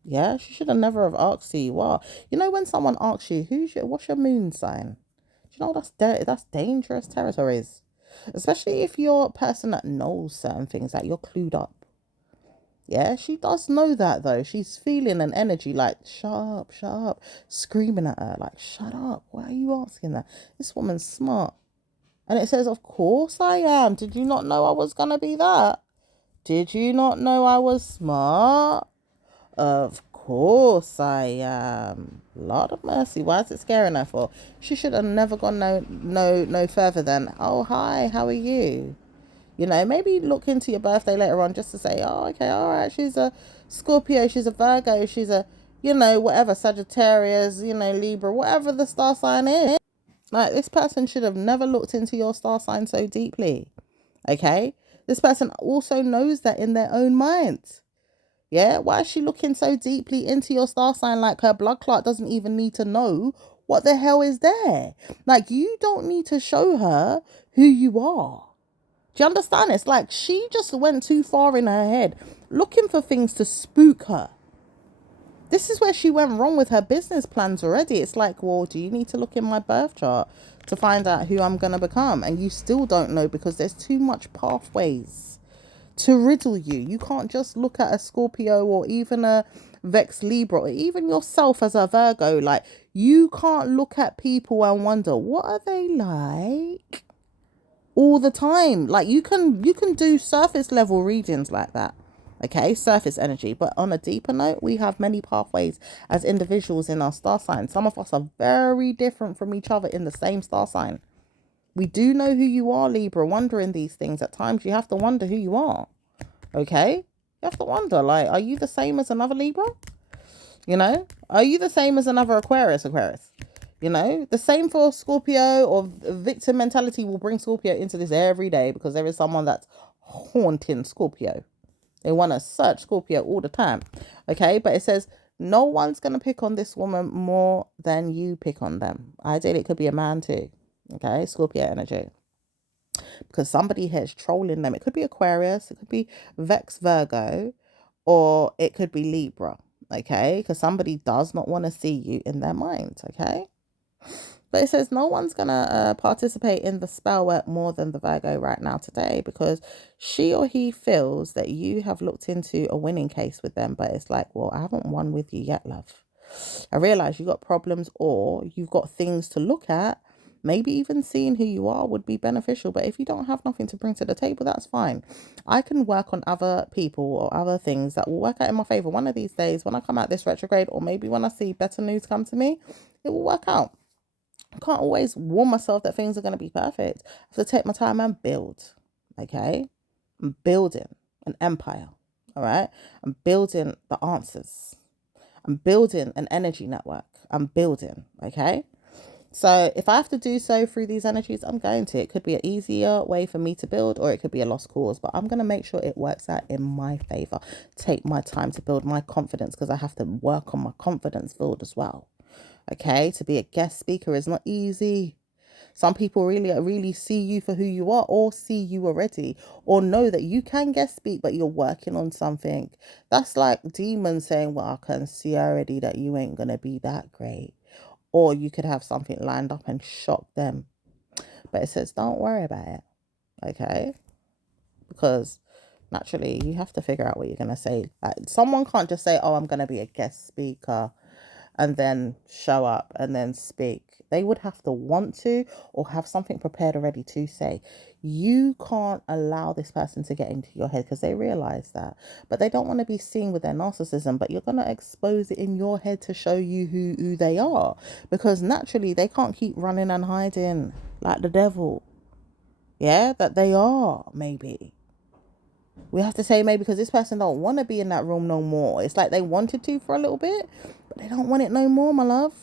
Yeah, she should have never have asked who you are. You know, when someone asks you, what's your moon sign? Do you know that's dangerous territories, especially if you're a person that knows certain things, that you're clued up. Yeah, she does know that though. She's feeling an energy like shut up, screaming at her like shut up. Why are you asking that? This woman's smart, and it says, of course I am. Did you not know I was gonna be that? Did you not know I was smart? Of course I am. Lord of mercy, why is it scaring her for? She should have never gone no further than, oh hi, how are you? You know, maybe look into your birthday later on just to say, oh okay, all right, she's a Scorpio, she's a Virgo, she's a, you know, whatever, Sagittarius, you know, Libra, whatever the star sign is. Like, this person should have never looked into your star sign so deeply. Okay? This person also knows that in their own mind. Yeah, why is she looking so deeply into your star sign? Like, her blood clot doesn't even need to know what the hell is there. Like, you don't need to show her who you are. Do you understand? It's like she just went too far in her head, looking for things to spook her. This is where she went wrong with her business plans already. It's like, well, do you need to look in my birth chart to find out who I'm going to become? And you still don't know because there's too much pathways to riddle you. You can't just look at a Scorpio or even a Vex Libra or even yourself as a Virgo. Like, you can't look at people and wonder, what are they like all the time? Like, you can do surface level readings like that. Okay, surface energy. But on a deeper note, we have many pathways as individuals in our star sign. Some of us are very different from each other in the same star sign. We do know who you are, Libra. Wondering these things. At times, you have to wonder who you are. Okay? You have to wonder, like, are you the same as another Libra? You know? Are you the same as another Aquarius? You know? The same for Scorpio, or victim mentality will bring Scorpio into this every day because there is someone that's haunting Scorpio. They want to search Scorpio all the time. Okay? But it says, no one's going to pick on this woman more than you pick on them. Ideally, it could be a man too. Okay? Scorpio energy. Because somebody here is trolling them. It could be Aquarius, it could be Vex Virgo, or it could be Libra, okay? Because somebody does not want to see you in their mind, okay? But it says no one's going to participate in the spell work more than the Virgo right now today, because she or he feels that you have looked into a winning case with them, but it's like, well, I haven't won with you yet, love. I realize you got problems or you've got things to look at. Maybe even seeing who you are would be beneficial. But if you don't have nothing to bring to the table, that's fine. I can work on other people or other things that will work out in my favor. One of these days, when I come out this retrograde, or maybe when I see better news come to me, it will work out. I can't always warn myself that things are going to be perfect. I have to take my time and build. Okay? I'm building an empire. All right? I'm building the answers. I'm building an energy network. I'm building. Okay? So if I have to do so through these energies, I'm going to. It could be an easier way for me to build, or it could be a lost cause. But I'm going to make sure it works out in my favor. Take my time to build my confidence, because I have to work on my confidence build as well. Okay, to be a guest speaker is not easy. Some people really see you for who you are, or see you already, or know that you can guest speak, but you're working on something. That's like demons saying, well, I can see already that you ain't going to be that great. Or you could have something lined up and shock them. But it says, don't worry about it. Okay? Because naturally, you have to figure out what you're going to say. Like, someone can't just say, oh, I'm going to be a guest speaker, and then show up and then speak. They would have to want to or have something prepared already to say. You can't allow this person to get into your head because they realize that. But they don't want to be seen with their narcissism, but you're going to expose it in your head to show you who they are. Because naturally, they can't keep running and hiding like the devil. Yeah, that they are, maybe. We have to say maybe because this person don't want to be in that room no more. It's like they wanted to for a little bit, but they don't want it no more, my love.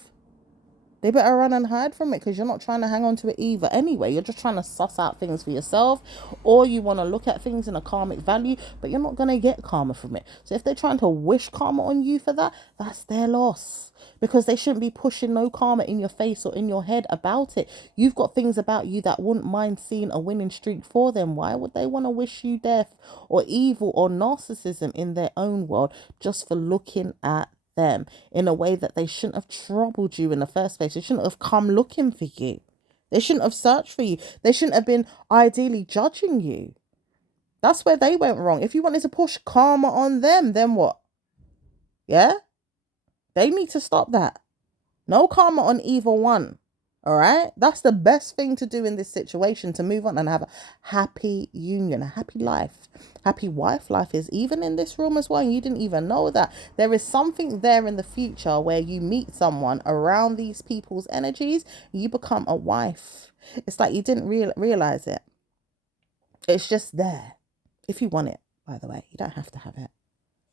They better run and hide from it because you're not trying to hang on to it either. Anyway, you're just trying to suss out things for yourself, or you want to look at things in a karmic value, but you're not going to get karma from it. So if they're trying to wish karma on you for that, that's their loss, because they shouldn't be pushing no karma in your face or in your head about it. You've got things about you that wouldn't mind seeing a winning streak for them. Why would they want to wish you death or evil or narcissism in their own world just for looking at them in a way that they shouldn't have troubled you in the first place? They shouldn't have come looking for you. They shouldn't have searched for you. They shouldn't have been ideally judging you. That's where they went wrong. If you wanted to push karma on them, then what? Yeah? They need to stop that. No karma on either one. All right? That's the best thing to do in this situation, to move on and have a happy union, a happy life. Happy wife life is even in this room as well. And you didn't even know that. There is something there in the future where you meet someone around these people's energies. You become a wife. It's like you didn't realize it. It's just there. If you want it, by the way. You don't have to have it.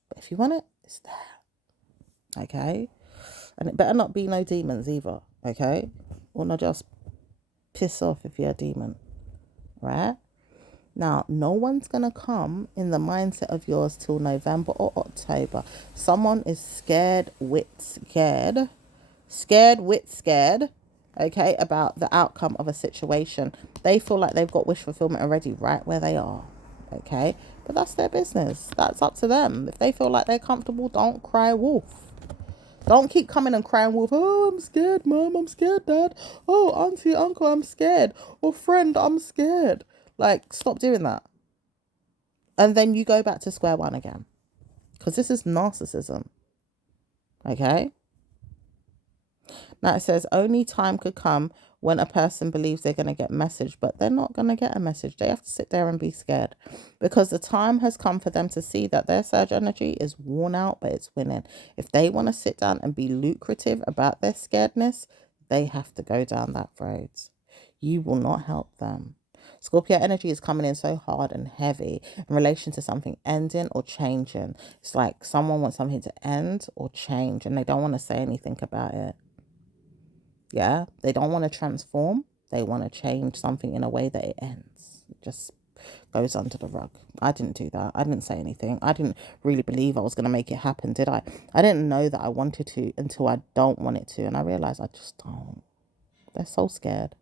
But if you want it, it's there. Okay? And it better not be no demons either. Okay? Or not just piss off if you're a demon. Right? Now, no one's going to come in the mindset of yours till November or October. Someone is scared, okay, about the outcome of a situation. They feel like they've got wish fulfillment already right where they are, okay? But that's their business. That's up to them. If they feel like they're comfortable, don't cry wolf. Don't keep coming and crying wolf. Oh, I'm scared, Mom. I'm scared, Dad. Oh, Auntie, Uncle, I'm scared. Or friend, I'm scared. Like, stop doing that. And then you go back to square one again. Because this is narcissism. Okay? Now it says only time could come when a person believes they're going to get a message, but they're not going to get a message. They have to sit there and be scared, because the time has come for them to see that their surge energy is worn out, but it's winning. If they want to sit down and be lucrative about their scaredness, they have to go down that road. You will not help them. Scorpio energy is coming in so hard and heavy in relation to something ending or changing. It's like someone wants something to end or change and they don't want to say anything about it. Yeah, they don't want to transform. They want to change something in a way that it ends. It just goes under the rug. I didn't do that. I didn't say anything. I didn't really believe I was going to make it happen, did I? I didn't know that I wanted to until I don't want it to. And I realized I just don't. They're so scared.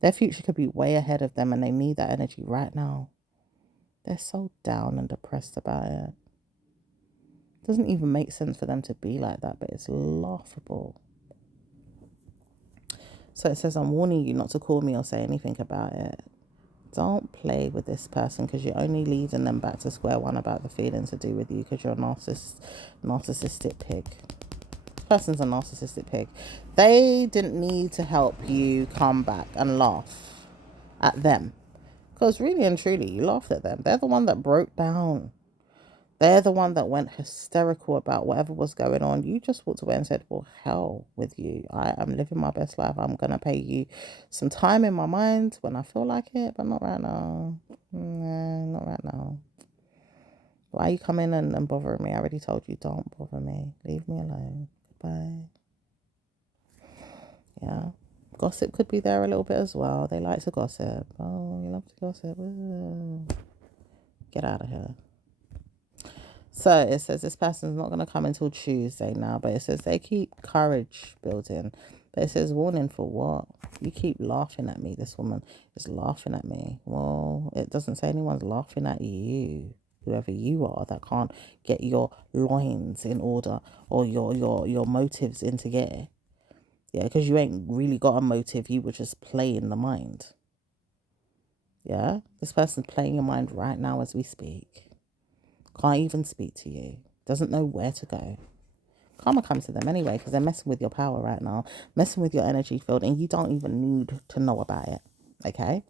Their future could be way ahead of them and they need that energy right now. They're so down and depressed about it. It doesn't even make sense for them to be like that, but it's laughable. So it says, I'm warning you not to call me or say anything about it. Don't play with this person, because you're only leading them back to square one about the feelings to do with you, because you're a narcissistic pig. Person's a narcissistic pig. They didn't need to help you come back and laugh at them, because really and truly you laughed at them. They're the one that broke down. They're the one that went hysterical about whatever was going on. You just walked away and said, well, hell with you. I am living my best life. I'm going to pay you some time in my mind when I feel like it, but not right now. No, not right now. Why are you coming and bothering me? I already told you, don't bother me. Leave me alone. Goodbye. Yeah. Gossip could be there a little bit as well. They like to gossip. Oh, you love to gossip. Ooh. Get out of here. So it says this person's not going to come until Tuesday now, but it says they keep courage building. But it says warning for what? You keep laughing at me. This woman is laughing at me. Well, it doesn't say anyone's laughing at you. Whoever you are that can't get your loins in order or your motives into gear. Yeah, because you ain't really got a motive. You were just playing the mind. Yeah, this person's playing your mind right now as we speak. Can't even speak to you. Doesn't know where to go. Karma comes to them anyway because they're messing with your power right now, messing with your energy field, and you don't even need to know about it. Okay.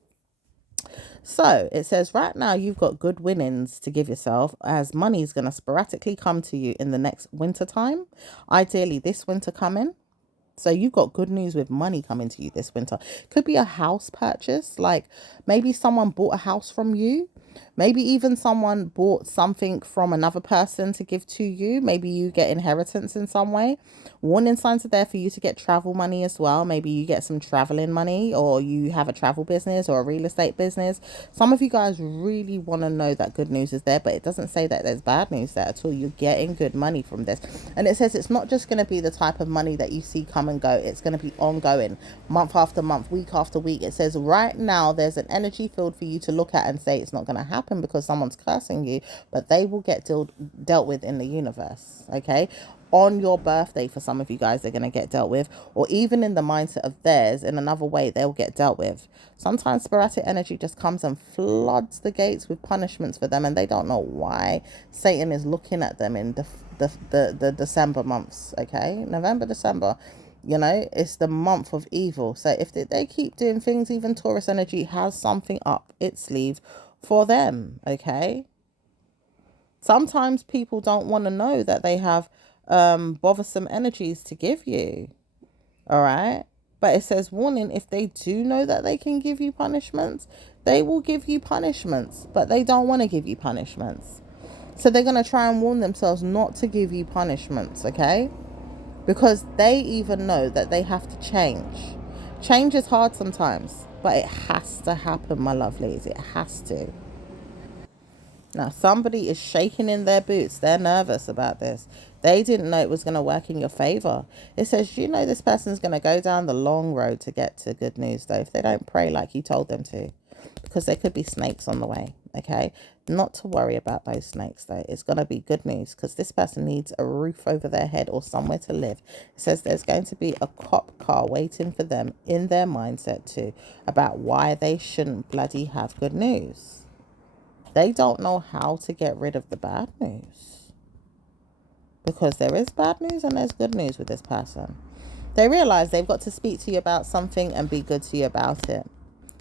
So it says right now you've got good winnings to give yourself as money is going to sporadically come to you in the next winter time. Ideally, this winter coming. So you've got good news with money coming to you this winter. Could be a house purchase, like maybe someone bought a house from you. Maybe even someone bought something from another person to give to you. Maybe you get inheritance in some way. Warning signs are there for you to get travel money as well. Maybe you get some traveling money, or you have a travel business or a real estate business. Some of you guys really want to know that good news is there, but it doesn't say that there's bad news there at all. You're getting good money from this. And it says it's not just going to be the type of money that you see come and go. It's going to be ongoing, month after month, week after week. It says right now there's an energy field for you to look at and say it's not going to happen because someone's cursing you, but they will get dealt with in the universe. Okay. On your birthday, for some of you guys, they're going to get dealt with, or even in the mindset of theirs in another way, they'll get dealt with. Sometimes sporadic energy just comes and floods the gates with punishments for them, and they don't know why. Satan is looking at them in the December months. Okay, November, December, you know, it's the month of evil. So if they keep doing things, even Taurus energy has something up its sleeve for them. Okay. Sometimes people don't want to know that they have bothersome energies to give you. All right. But it says, warning, if they do know that they can give you punishments, they will give you punishments, but they don't want to give you punishments. So they're going to try and warn themselves not to give you punishments, okay? Because they even know that they have to change. Change is hard sometimes, but it has to happen, my lovelies. It has to. Now, somebody is shaking in their boots. They're nervous about this. They didn't know it was going to work in your favor. It says, you know, this person's going to go down the long road to get to good news, though, if they don't pray like you told them to, because there could be snakes on the way. Okay. Not to worry about those snakes, though. It's going to be good news because this person needs a roof over their head or somewhere to live. It says there's going to be a cop car waiting for them in their mindset, too, about why they shouldn't bloody have good news. They don't know how to get rid of the bad news, because there is bad news and there's good news with this person. They realize they've got to speak to you about something and be good to you about it.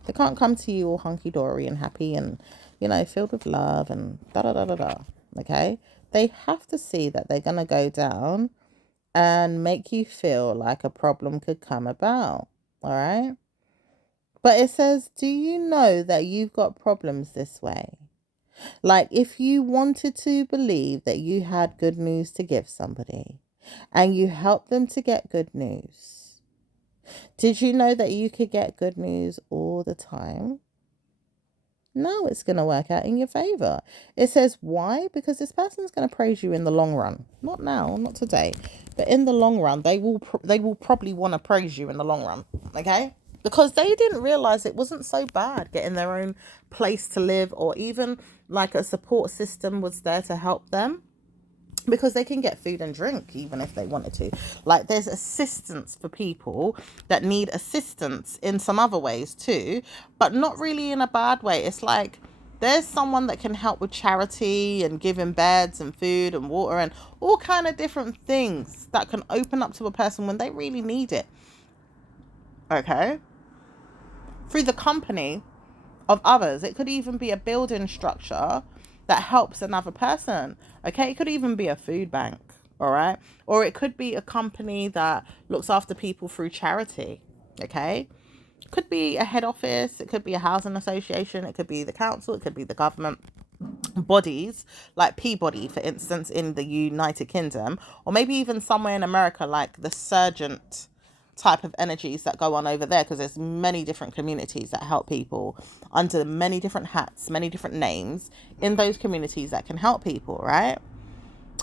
They can't come to you all hunky-dory and happy and, you know, filled with love and da-da-da-da-da, okay? They have to see that they're going to go down and make you feel like a problem could come about, all right? But it says, do you know that you've got problems this way? Like, if you wanted to believe that you had good news to give somebody and you helped them to get good news, did you know that you could get good news all the time? No, it's going to work out in your favor. It says why? Because this person's going to praise you in the long run. Not now, not today, but in the long run, they will probably want to praise you in the long run. Okay? Because they didn't realize it wasn't so bad getting their own place to live, or even like a support system was there to help them, because they can get food and drink even if they wanted to. Like, there's assistance for people that need assistance in some other ways too, but not really in a bad way. It's like there's someone that can help with charity and giving beds and food and water and all kind of different things that can open up to a person when they really need it. Okay? Through the company of others. It could even be a building structure that helps another person. Okay, it could even be a food bank. All right, or it could be a company that looks after people through charity. Okay, it could be a head office, it could be a housing association, it could be the council, it could be the government bodies like Peabody, for instance, in the United Kingdom, or maybe even somewhere in America like the Sergeant type of energies that go on over there, because there's many different communities that help people under many different hats, many different names in those communities that can help people, right?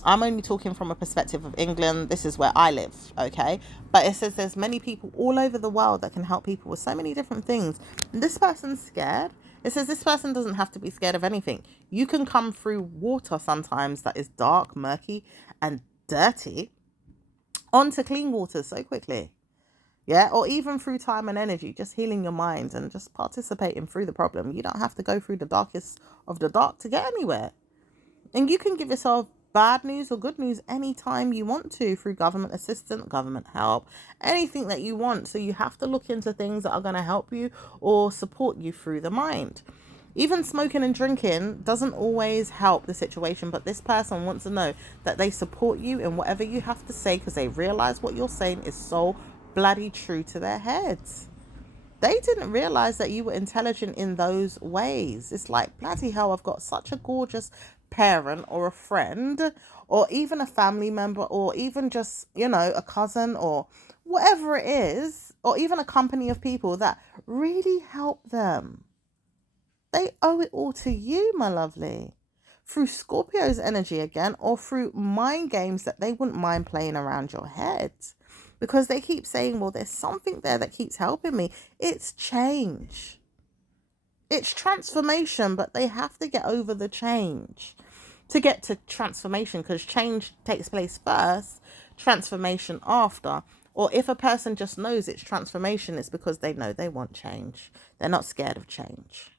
I'm only talking from a perspective of England. This is where I live, okay? But it says there's many people all over the world that can help people with so many different things. And this person's scared. It says this person doesn't have to be scared of anything. You can come through water sometimes that is dark, murky, and dirty onto clean water so quickly. Yeah, or even through time and energy, just healing your mind and just participating through the problem. You don't have to go through the darkest of the dark to get anywhere. And you can give yourself bad news or good news anytime you want to through government assistance, government help, anything that you want. So you have to look into things that are going to help you or support you through the mind. Even smoking and drinking doesn't always help the situation, but this person wants to know that they support you in whatever you have to say because they realize what you're saying is so bloody true to their heads. They didn't realize that you were intelligent in those ways. It's like, bloody hell, I've got such a gorgeous parent or a friend or even a family member or even just, a cousin or whatever it is, or even a company of people that really help them. They owe it all to you, my lovely. Through Scorpio's energy again, or through mind games that they wouldn't mind playing around your head. Because they keep saying, well, there's something there that keeps helping me. It's change. It's transformation, but they have to get over the change to get to transformation, because change takes place first, transformation after. Or if a person just knows it's transformation, it's because they know they want change. They're not scared of change.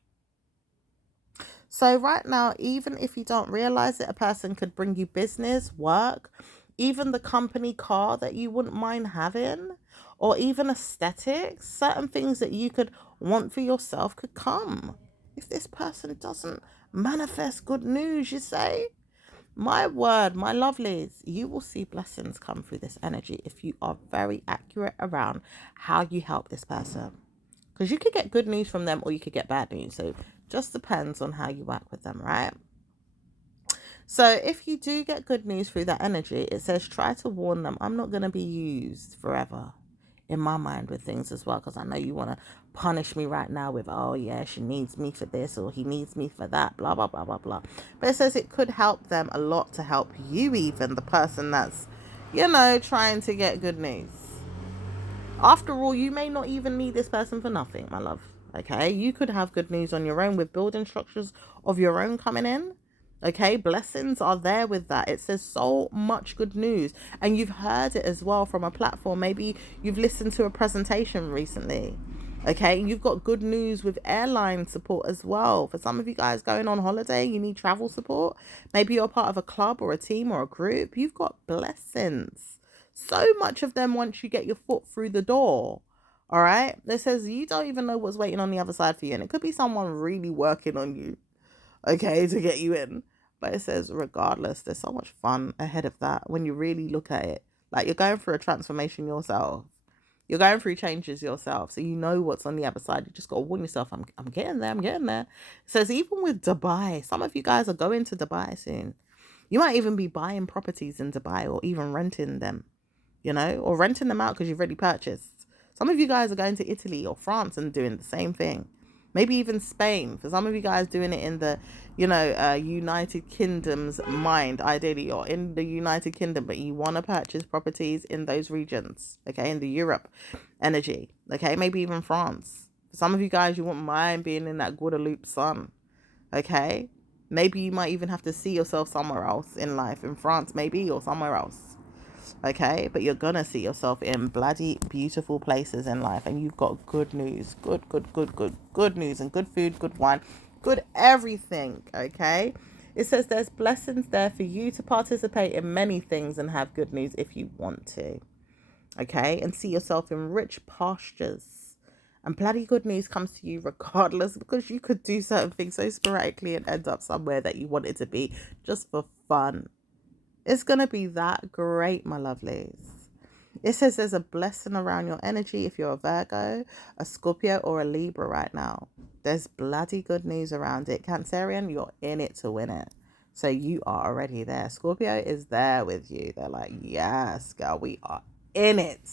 So right now, even if you don't realize it, a person could bring you business, work, even the company car that you wouldn't mind having, or even aesthetics. Certain things that you could want for yourself could come. If this person doesn't manifest good news, you say, my word, my lovelies, you will see blessings come through this energy if you are very accurate around how you help this person. Because you could get good news from them or you could get bad news. So just depends on how you work with them, right? So if you do get good news through that energy, it says try to warn them. I'm not going to be used forever in my mind with things as well, because I know you want to punish me right now with, oh yeah, she needs me for this or he needs me for that, blah, blah, blah, blah, blah. But it says it could help them a lot to help you, even the person that's, trying to get good news. After all, you may not even need this person for nothing, my love. Okay, you could have good news on your own with building structures of your own coming in. Okay, blessings are there with that. It says so much good news, and you've heard it as well from a platform. Maybe you've listened to a presentation recently. Okay, you've got good news with airline support as well. For some of you guys going on holiday, you need travel support. Maybe you're part of a club or a team or a group. You've got blessings. So much of them once you get your foot through the door. All right. It says you don't even know what's waiting on the other side for you. And it could be someone really working on you, okay, to get you in. But it says regardless, there's so much fun ahead of that when you really look at it. Like you're going through a transformation yourself. You're going through changes yourself. So you know what's on the other side. You just got to warn yourself, I'm getting there. I'm getting there. It says even with Dubai, some of you guys are going to Dubai soon. You might even be buying properties in Dubai or even renting them. Or renting them out because you've already purchased. Some of you guys are going to Italy or France and doing the same thing. Maybe even Spain. For some of you guys doing it in the, United Kingdom's mind, ideally, or in the United Kingdom, but you want to purchase properties in those regions, okay, in the Europe energy, okay, maybe even France. For some of you guys, you wouldn't mind being in that Guadeloupe sun, okay? Maybe you might even have to see yourself somewhere else in life, in France maybe, or somewhere else. Okay, but you're gonna see yourself in bloody beautiful places in life, and you've got good news, good news, and good food, good wine, good everything. Okay, it says there's blessings there for you to participate in many things and have good news if you want to. Okay, and see yourself in rich pastures, and bloody good news comes to you regardless, because you could do certain things so sporadically and end up somewhere that you wanted to be just for fun. It's going to be that great, my lovelies. It says there's a blessing around your energy if you're a Virgo, a Scorpio, or a Libra right now. There's bloody good news around it. Cancerian, you're in it to win it. So you are already there. Scorpio is there with you. They're like, yes, girl, we are in it.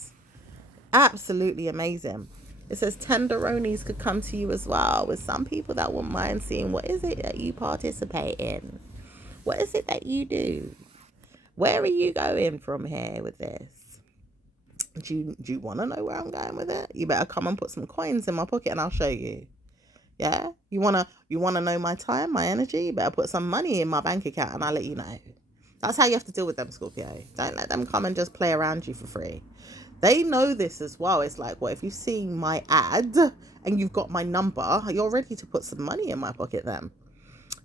Absolutely amazing. It says tenderonies could come to you as well, with some people that wouldn't mind seeing what is it that you participate in. What is it that you do? Where are you going from here with this? Do you want to know where I'm going with it? You better come and put some coins in my pocket and I'll show you. Yeah? You wanna know my time, my energy? You better put some money in my bank account and I'll let you know. That's how you have to deal with them, Scorpio. Don't let them come and just play around you for free. They know this as well. It's like, well, if you've seen my ad and you've got my number, you're ready to put some money in my pocket then.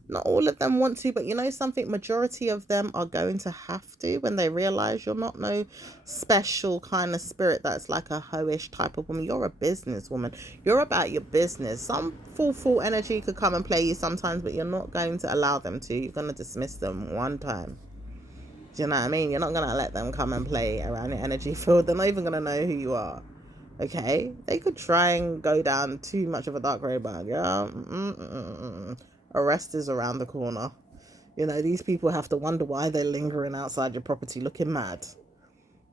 Not all of them want to, but you know something, majority of them are going to have to when they realize you're not no special kind of spirit that's like a hoish type of woman. You're a businesswoman. You're about your business. Some full energy could come and play you sometimes, but you're not going to allow them to. You're going to dismiss them one time. Do you know what I mean? You're not going to let them come and play around your energy field. They're not even going to know who you are. Okay? They could try and go down too much of a dark road, but yeah, arrest is around the corner. You know, these people have to wonder why they're lingering outside your property looking mad.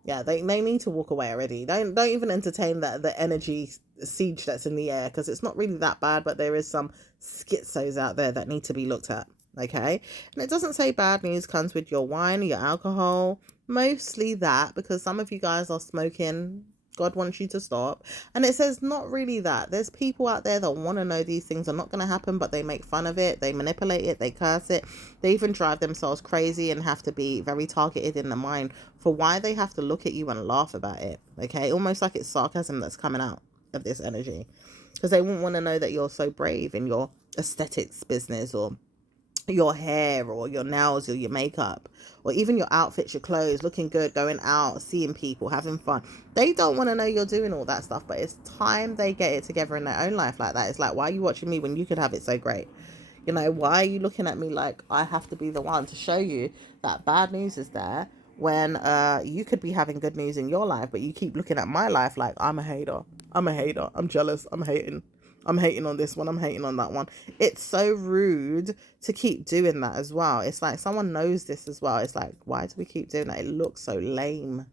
Yeah, they need to walk away already. Don't even entertain that the energy siege that's in the air, because it's not really that bad, but there is some schizos out there that need to be looked at. Okay? And it doesn't say bad news comes with your wine, your alcohol, mostly that, because some of you guys are smoking. God wants you to stop. And it says not really that. There's people out there that want to know these things are not going to happen, but they make fun of it, they manipulate it, they curse it, they even drive themselves crazy and have to be very targeted in the mind for why they have to look at you and laugh about it. Okay, almost like it's sarcasm that's coming out of this energy, because they wouldn't want to know that you're so brave in your aesthetics business, or your hair, or your nails, or your makeup, or even your outfits, your clothes, looking good, going out, seeing people, having fun. They don't want to know you're doing all that stuff, but it's time they get it together in their own life like that. It's like, why are you watching me when you could have it so great? You know, why are you looking at me like I have to be the one to show you that bad news is there, when you could be having good news in your life, but you keep looking at my life like I'm a hater, I'm jealous, I'm hating on this one, I'm hating on that one. It's so rude to keep doing that as well. It's like someone knows this as well. It's like, why do we keep doing that? It looks so lame.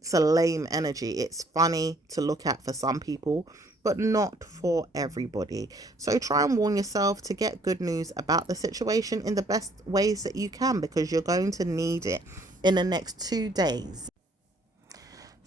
It's a lame energy. It's funny to look at for some people, but not for everybody. So try and warn yourself to get good news about the situation in the best ways that you can, because you're going to need it in the next 2 days.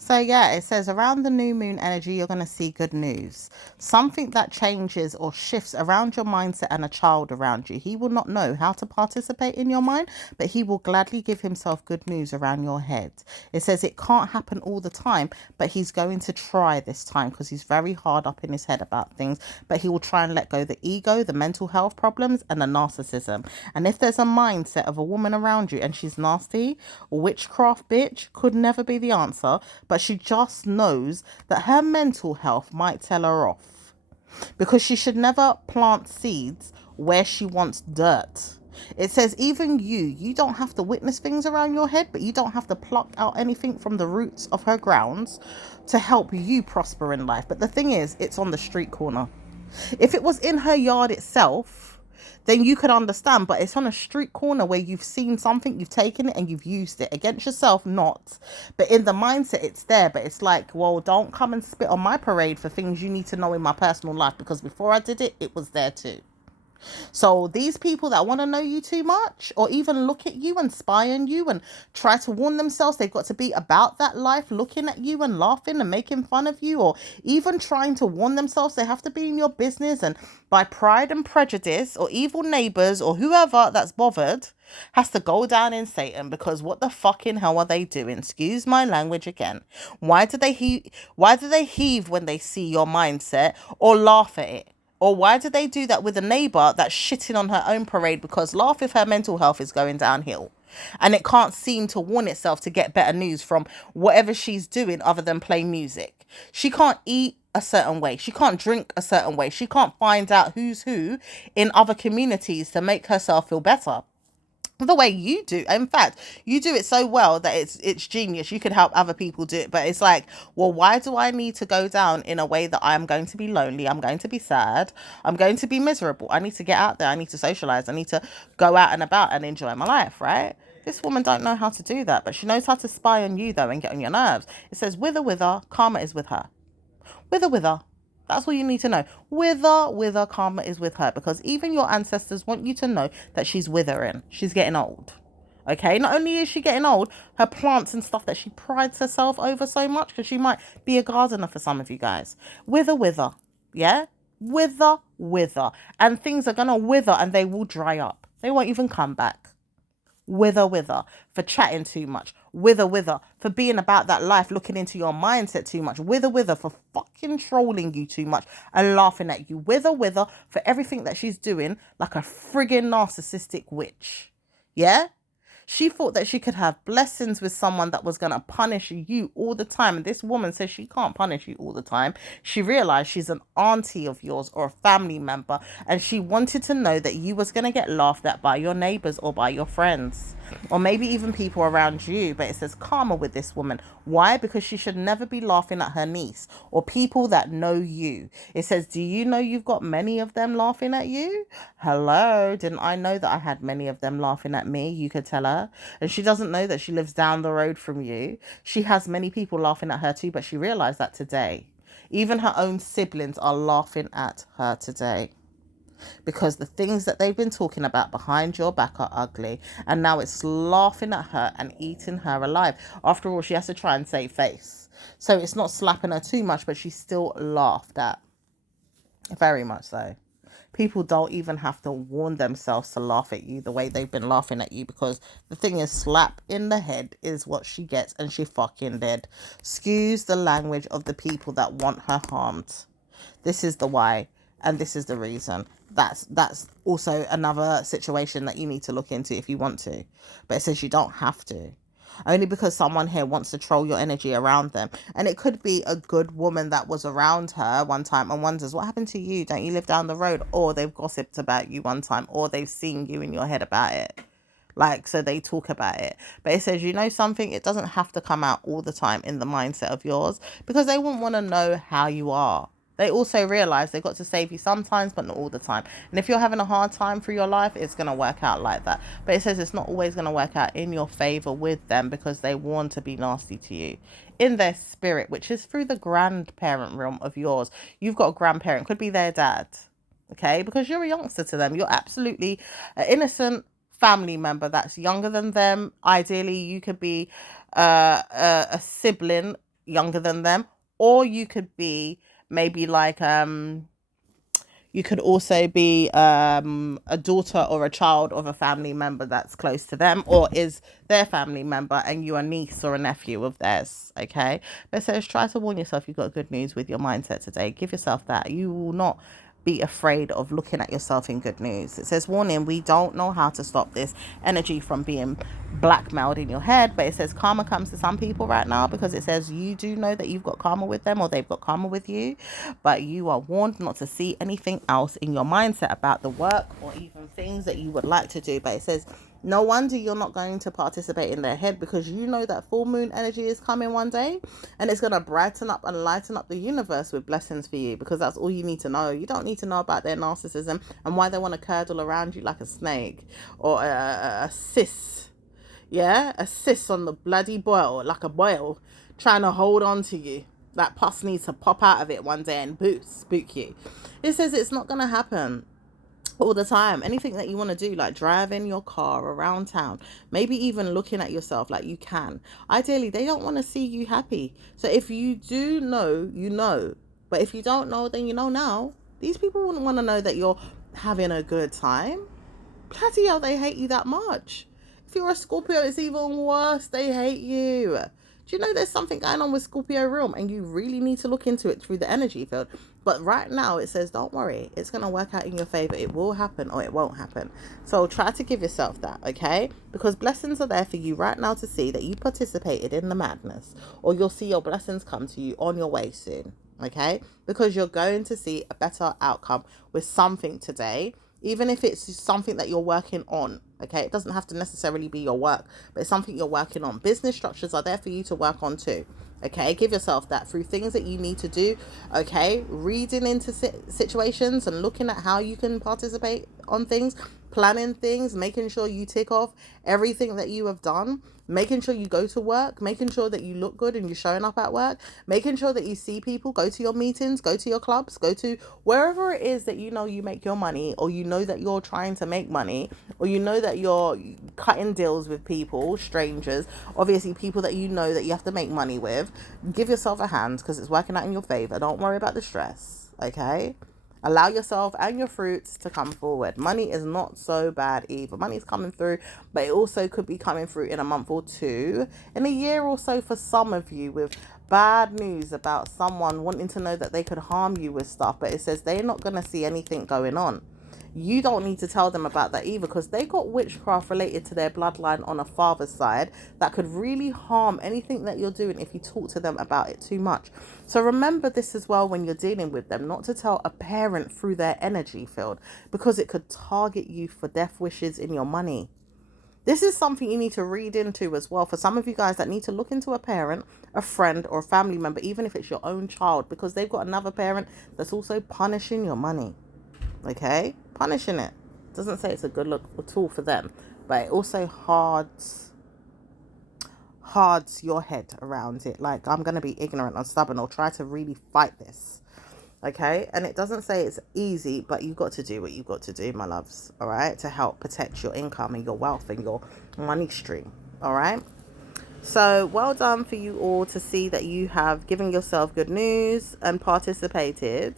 So yeah, it says around the new moon energy, you're going to see good news. Something that changes or shifts around your mindset and a child around you. He will not know how to participate in your mind, but he will gladly give himself good news around your head. It says it can't happen all the time, but he's going to try this time, because he's very hard up in his head about things, but he will try and let go the ego, the mental health problems, and the narcissism. And if there's a mindset of a woman around you and she's nasty, witchcraft bitch could never be the answer, but she just knows that her mental health might tell her off, because she should never plant seeds where she wants dirt. It says even you don't have to witness things around your head, but you don't have to pluck out anything from the roots of her grounds to help you prosper in life. But the thing is, it's on the street corner. If it was in her yard itself, then you could understand, but it's on a street corner where you've seen something, you've taken it and you've used it against yourself, not. But in the mindset, it's there, but it's like, well, don't come and spit on my parade for things you need to know in my personal life, because before I did it, it was there too. So these people that want to know you too much, or even look at you and spy on you and try to warn themselves they've got to be about that life, looking at you and laughing and making fun of you, or even trying to warn themselves they have to be in your business, and by pride and prejudice or evil neighbors or whoever that's bothered has to go down in Satan, because what the fucking hell are they doing? Excuse my language again. Why do they heave when they see your mindset or laugh at it? Or why do they do that with a neighbor that's shitting on her own parade? Because laugh if her mental health is going downhill. And it can't seem to warn itself to get better news from whatever she's doing other than play music. She can't eat a certain way. She can't drink a certain way. She can't find out who's who in other communities to make herself feel better the way you do. In fact, you do it so well that it's genius. You can help other people do it, but it's like, well, why do I need to go down in a way that I'm going to be lonely, I'm going to be sad, I'm going to be miserable? I need to get out there, I need to socialize, I need to go out and about and enjoy my life, right? This woman don't know how to do that, but she knows how to spy on you though and get on your nerves. It says wither, karma is with her. Wither. That's all you need to know. Wither, karma is with her, because even your ancestors want you to know that she's withering. She's getting old. Okay, not only is she getting old, her plants and stuff that she prides herself over so much, because she might be a gardener for some of you guys. Wither. Yeah? Wither. And things are going to wither and they will dry up. They won't even come back. Wither, for chatting too much. Wither, for being about that life, looking into your mindset too much. Wither, for fucking trolling you too much and laughing at you. Wither, for everything that she's doing like a friggin' narcissistic witch. Yeah? She thought that she could have blessings with someone that was going to punish you all the time. And this woman says she can't punish you all the time. She realized she's an auntie of yours or a family member. And she wanted to know that you was going to get laughed at by your neighbors or by your friends. Or maybe even people around you. But it says karma with this woman. Why? Because she should never be laughing at her niece or people that know you. It says, do you know you've got many of them laughing at you? Hello, didn't I know that I had many of them laughing at me? You could tell her. And she doesn't know that she lives down the road from you. She has many people laughing at her too, but she realized that today. Even her own siblings are laughing at her today. Because the things that they've been talking about behind your back are ugly. And now it's laughing at her and eating her alive. After all, she has to try and save face. So it's not slapping her too much, but she's still laughed at. Very much so. People don't even have to warn themselves to laugh at you the way they've been laughing at you, because the thing is, slap in the head is what she gets, and she fucking dead. Excuse the language of the people that want her harmed. This is the why, and this is the reason. That's also another situation that you need to look into if you want to. But it says you don't have to. Only because someone here wants to troll your energy around them. And it could be a good woman that was around her one time and wonders, what happened to you? Don't you live down the road? Or they've gossiped about you one time, or they've seen you in your head about it. Like, so they talk about it. But it says, you know something? It doesn't have to come out all the time in the mindset of yours, because they wouldn't want to know how you are. They also realize they've got to save you sometimes, but not all the time. And if you're having a hard time through your life, it's going to work out like that. But it says it's not always going to work out in your favor with them, because they want to be nasty to you in their spirit, which is through the grandparent realm of yours. You've got a grandparent, could be their dad, okay? Because you're a youngster to them. You're absolutely an innocent family member that's younger than them. Ideally, you could be a sibling younger than them, or you could be maybe like you could also be a daughter or a child of a family member that's close to them, or is their family member, and you are a niece or a nephew of theirs. Okay, but it says try to warn yourself you've got good news with your mindset today. Give yourself that. You will not be afraid of looking at yourself in good news. It says, warning, we don't know how to stop this energy from being blackmailed in your head, but it says karma comes to some people right now, because it says you do know that you've got karma with them, or they've got karma with you, but you are warned not to see anything else in your mindset about the work or even things that you would like to do. But it says no wonder you're not going to participate in their head, because you know that full moon energy is coming one day, and it's going to brighten up and lighten up the universe with blessings for you, because that's all you need to know. You don't need to know about their narcissism and why they want to curdle around you like a snake, or a cis. Yeah, a cis on the bloody boil, like a boil, trying to hold on to you. That pus needs to pop out of it one day and spook you. It says it's not going to happen all the time. Anything that you want to do, like driving your car around town, maybe even looking at yourself, like you can. Ideally, they don't want to see you happy. So if you do know, you know. But if you don't know, then you know now. These people wouldn't want to know that you're having a good time. Bloody hell, they hate you that much. If you're a Scorpio, it's even worse. They hate you. Do you know there's something going on with Scorpio realm, and you really need to look into it through the energy field? But right now it says, don't worry, it's going to work out in your favor. It will happen or it won't happen. So try to give yourself that, okay? Because blessings are there for you right now to see that you participated in the madness, or you'll see your blessings come to you on your way soon, okay? Because you're going to see a better outcome with something today, even if it's something that you're working on, okay? It doesn't have to necessarily be your work, but it's something you're working on. Business structures are there for you to work on too, okay? Give yourself that through things that you need to do, okay? Reading into situations and looking at how you can participate on things, planning things, making sure you tick off everything that you have done, making sure you go to work, making sure that you look good and you're showing up at work, making sure that you see people, go to your meetings, go to your clubs, go to wherever it is that you know you make your money, or you know that you're trying to make money, or you know that you're cutting deals with people, strangers, obviously people that you know that you have to make money with. Give yourself a hand, because it's working out in your favor. Don't worry about the stress, okay? Allow yourself and your fruits to come forward. Money is not so bad either. Money's coming through, but it also could be coming through in a month or two, in a year or so for some of you, with bad news about someone wanting to know that they could harm you with stuff. But it says they're not going to see anything going on. You don't need to tell them about that either, because they got witchcraft related to their bloodline on a father's side that could really harm anything that you're doing if you talk to them about it too much. So remember this as well when you're dealing with them, not to tell a parent through their energy field, because it could target you for death wishes in your money. This is something you need to read into as well for some of you guys that need to look into a parent, a friend, or a family member, even if it's your own child, because they've got another parent that's also punishing your money. Okay, punishing it. Doesn't say it's a good look at all for them, but it also hards your head around it. Like, I'm going to be ignorant or stubborn or try to really fight this. Okay, and it doesn't say it's easy, but you've got to do what you've got to do, my loves. All right, to help protect your income and your wealth and your money stream. All right. So well done for you all to see that you have given yourself good news and participated.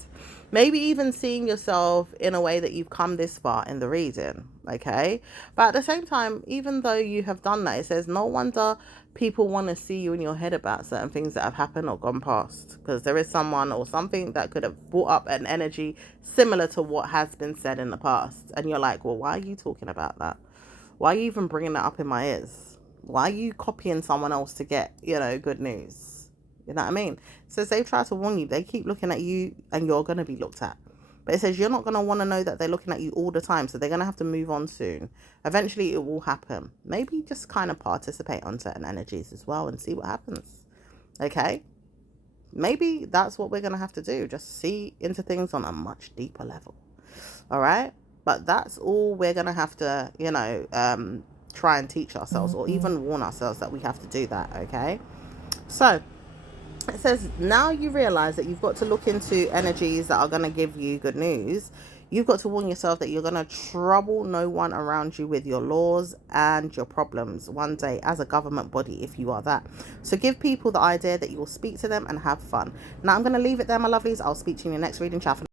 Maybe even seeing yourself in a way that you've come this far in the reading, okay? But at the same time, even though you have done that, it says no wonder people want to see you in your head about certain things that have happened or gone past, because there is someone or something that could have brought up an energy similar to what has been said in the past. And you're like, well, why are you talking about that? Why are you even bringing that up in my ears? Why are you copying someone else to get, good news? You know what I mean? So they've tried to warn you. They keep looking at you and you're going to be looked at. But it says you're not going to want to know that they're looking at you all the time. So they're going to have to move on soon. Eventually it will happen. Maybe just kind of participate on certain energies as well and see what happens. Okay? Maybe that's what we're going to have to do. Just see into things on a much deeper level. All right? But that's all we're going to have to, try and teach ourselves, or even warn ourselves that we have to do that. Okay? So it says now you realize that you've got to look into energies that are going to give you good news. You've got to warn yourself that you're going to trouble no one around you with your laws and your problems one day as a government body, if you are that. So give people the idea that you will speak to them and have fun. Now I'm going to leave it there, my lovelies. I'll speak to you in your next reading. Ciao.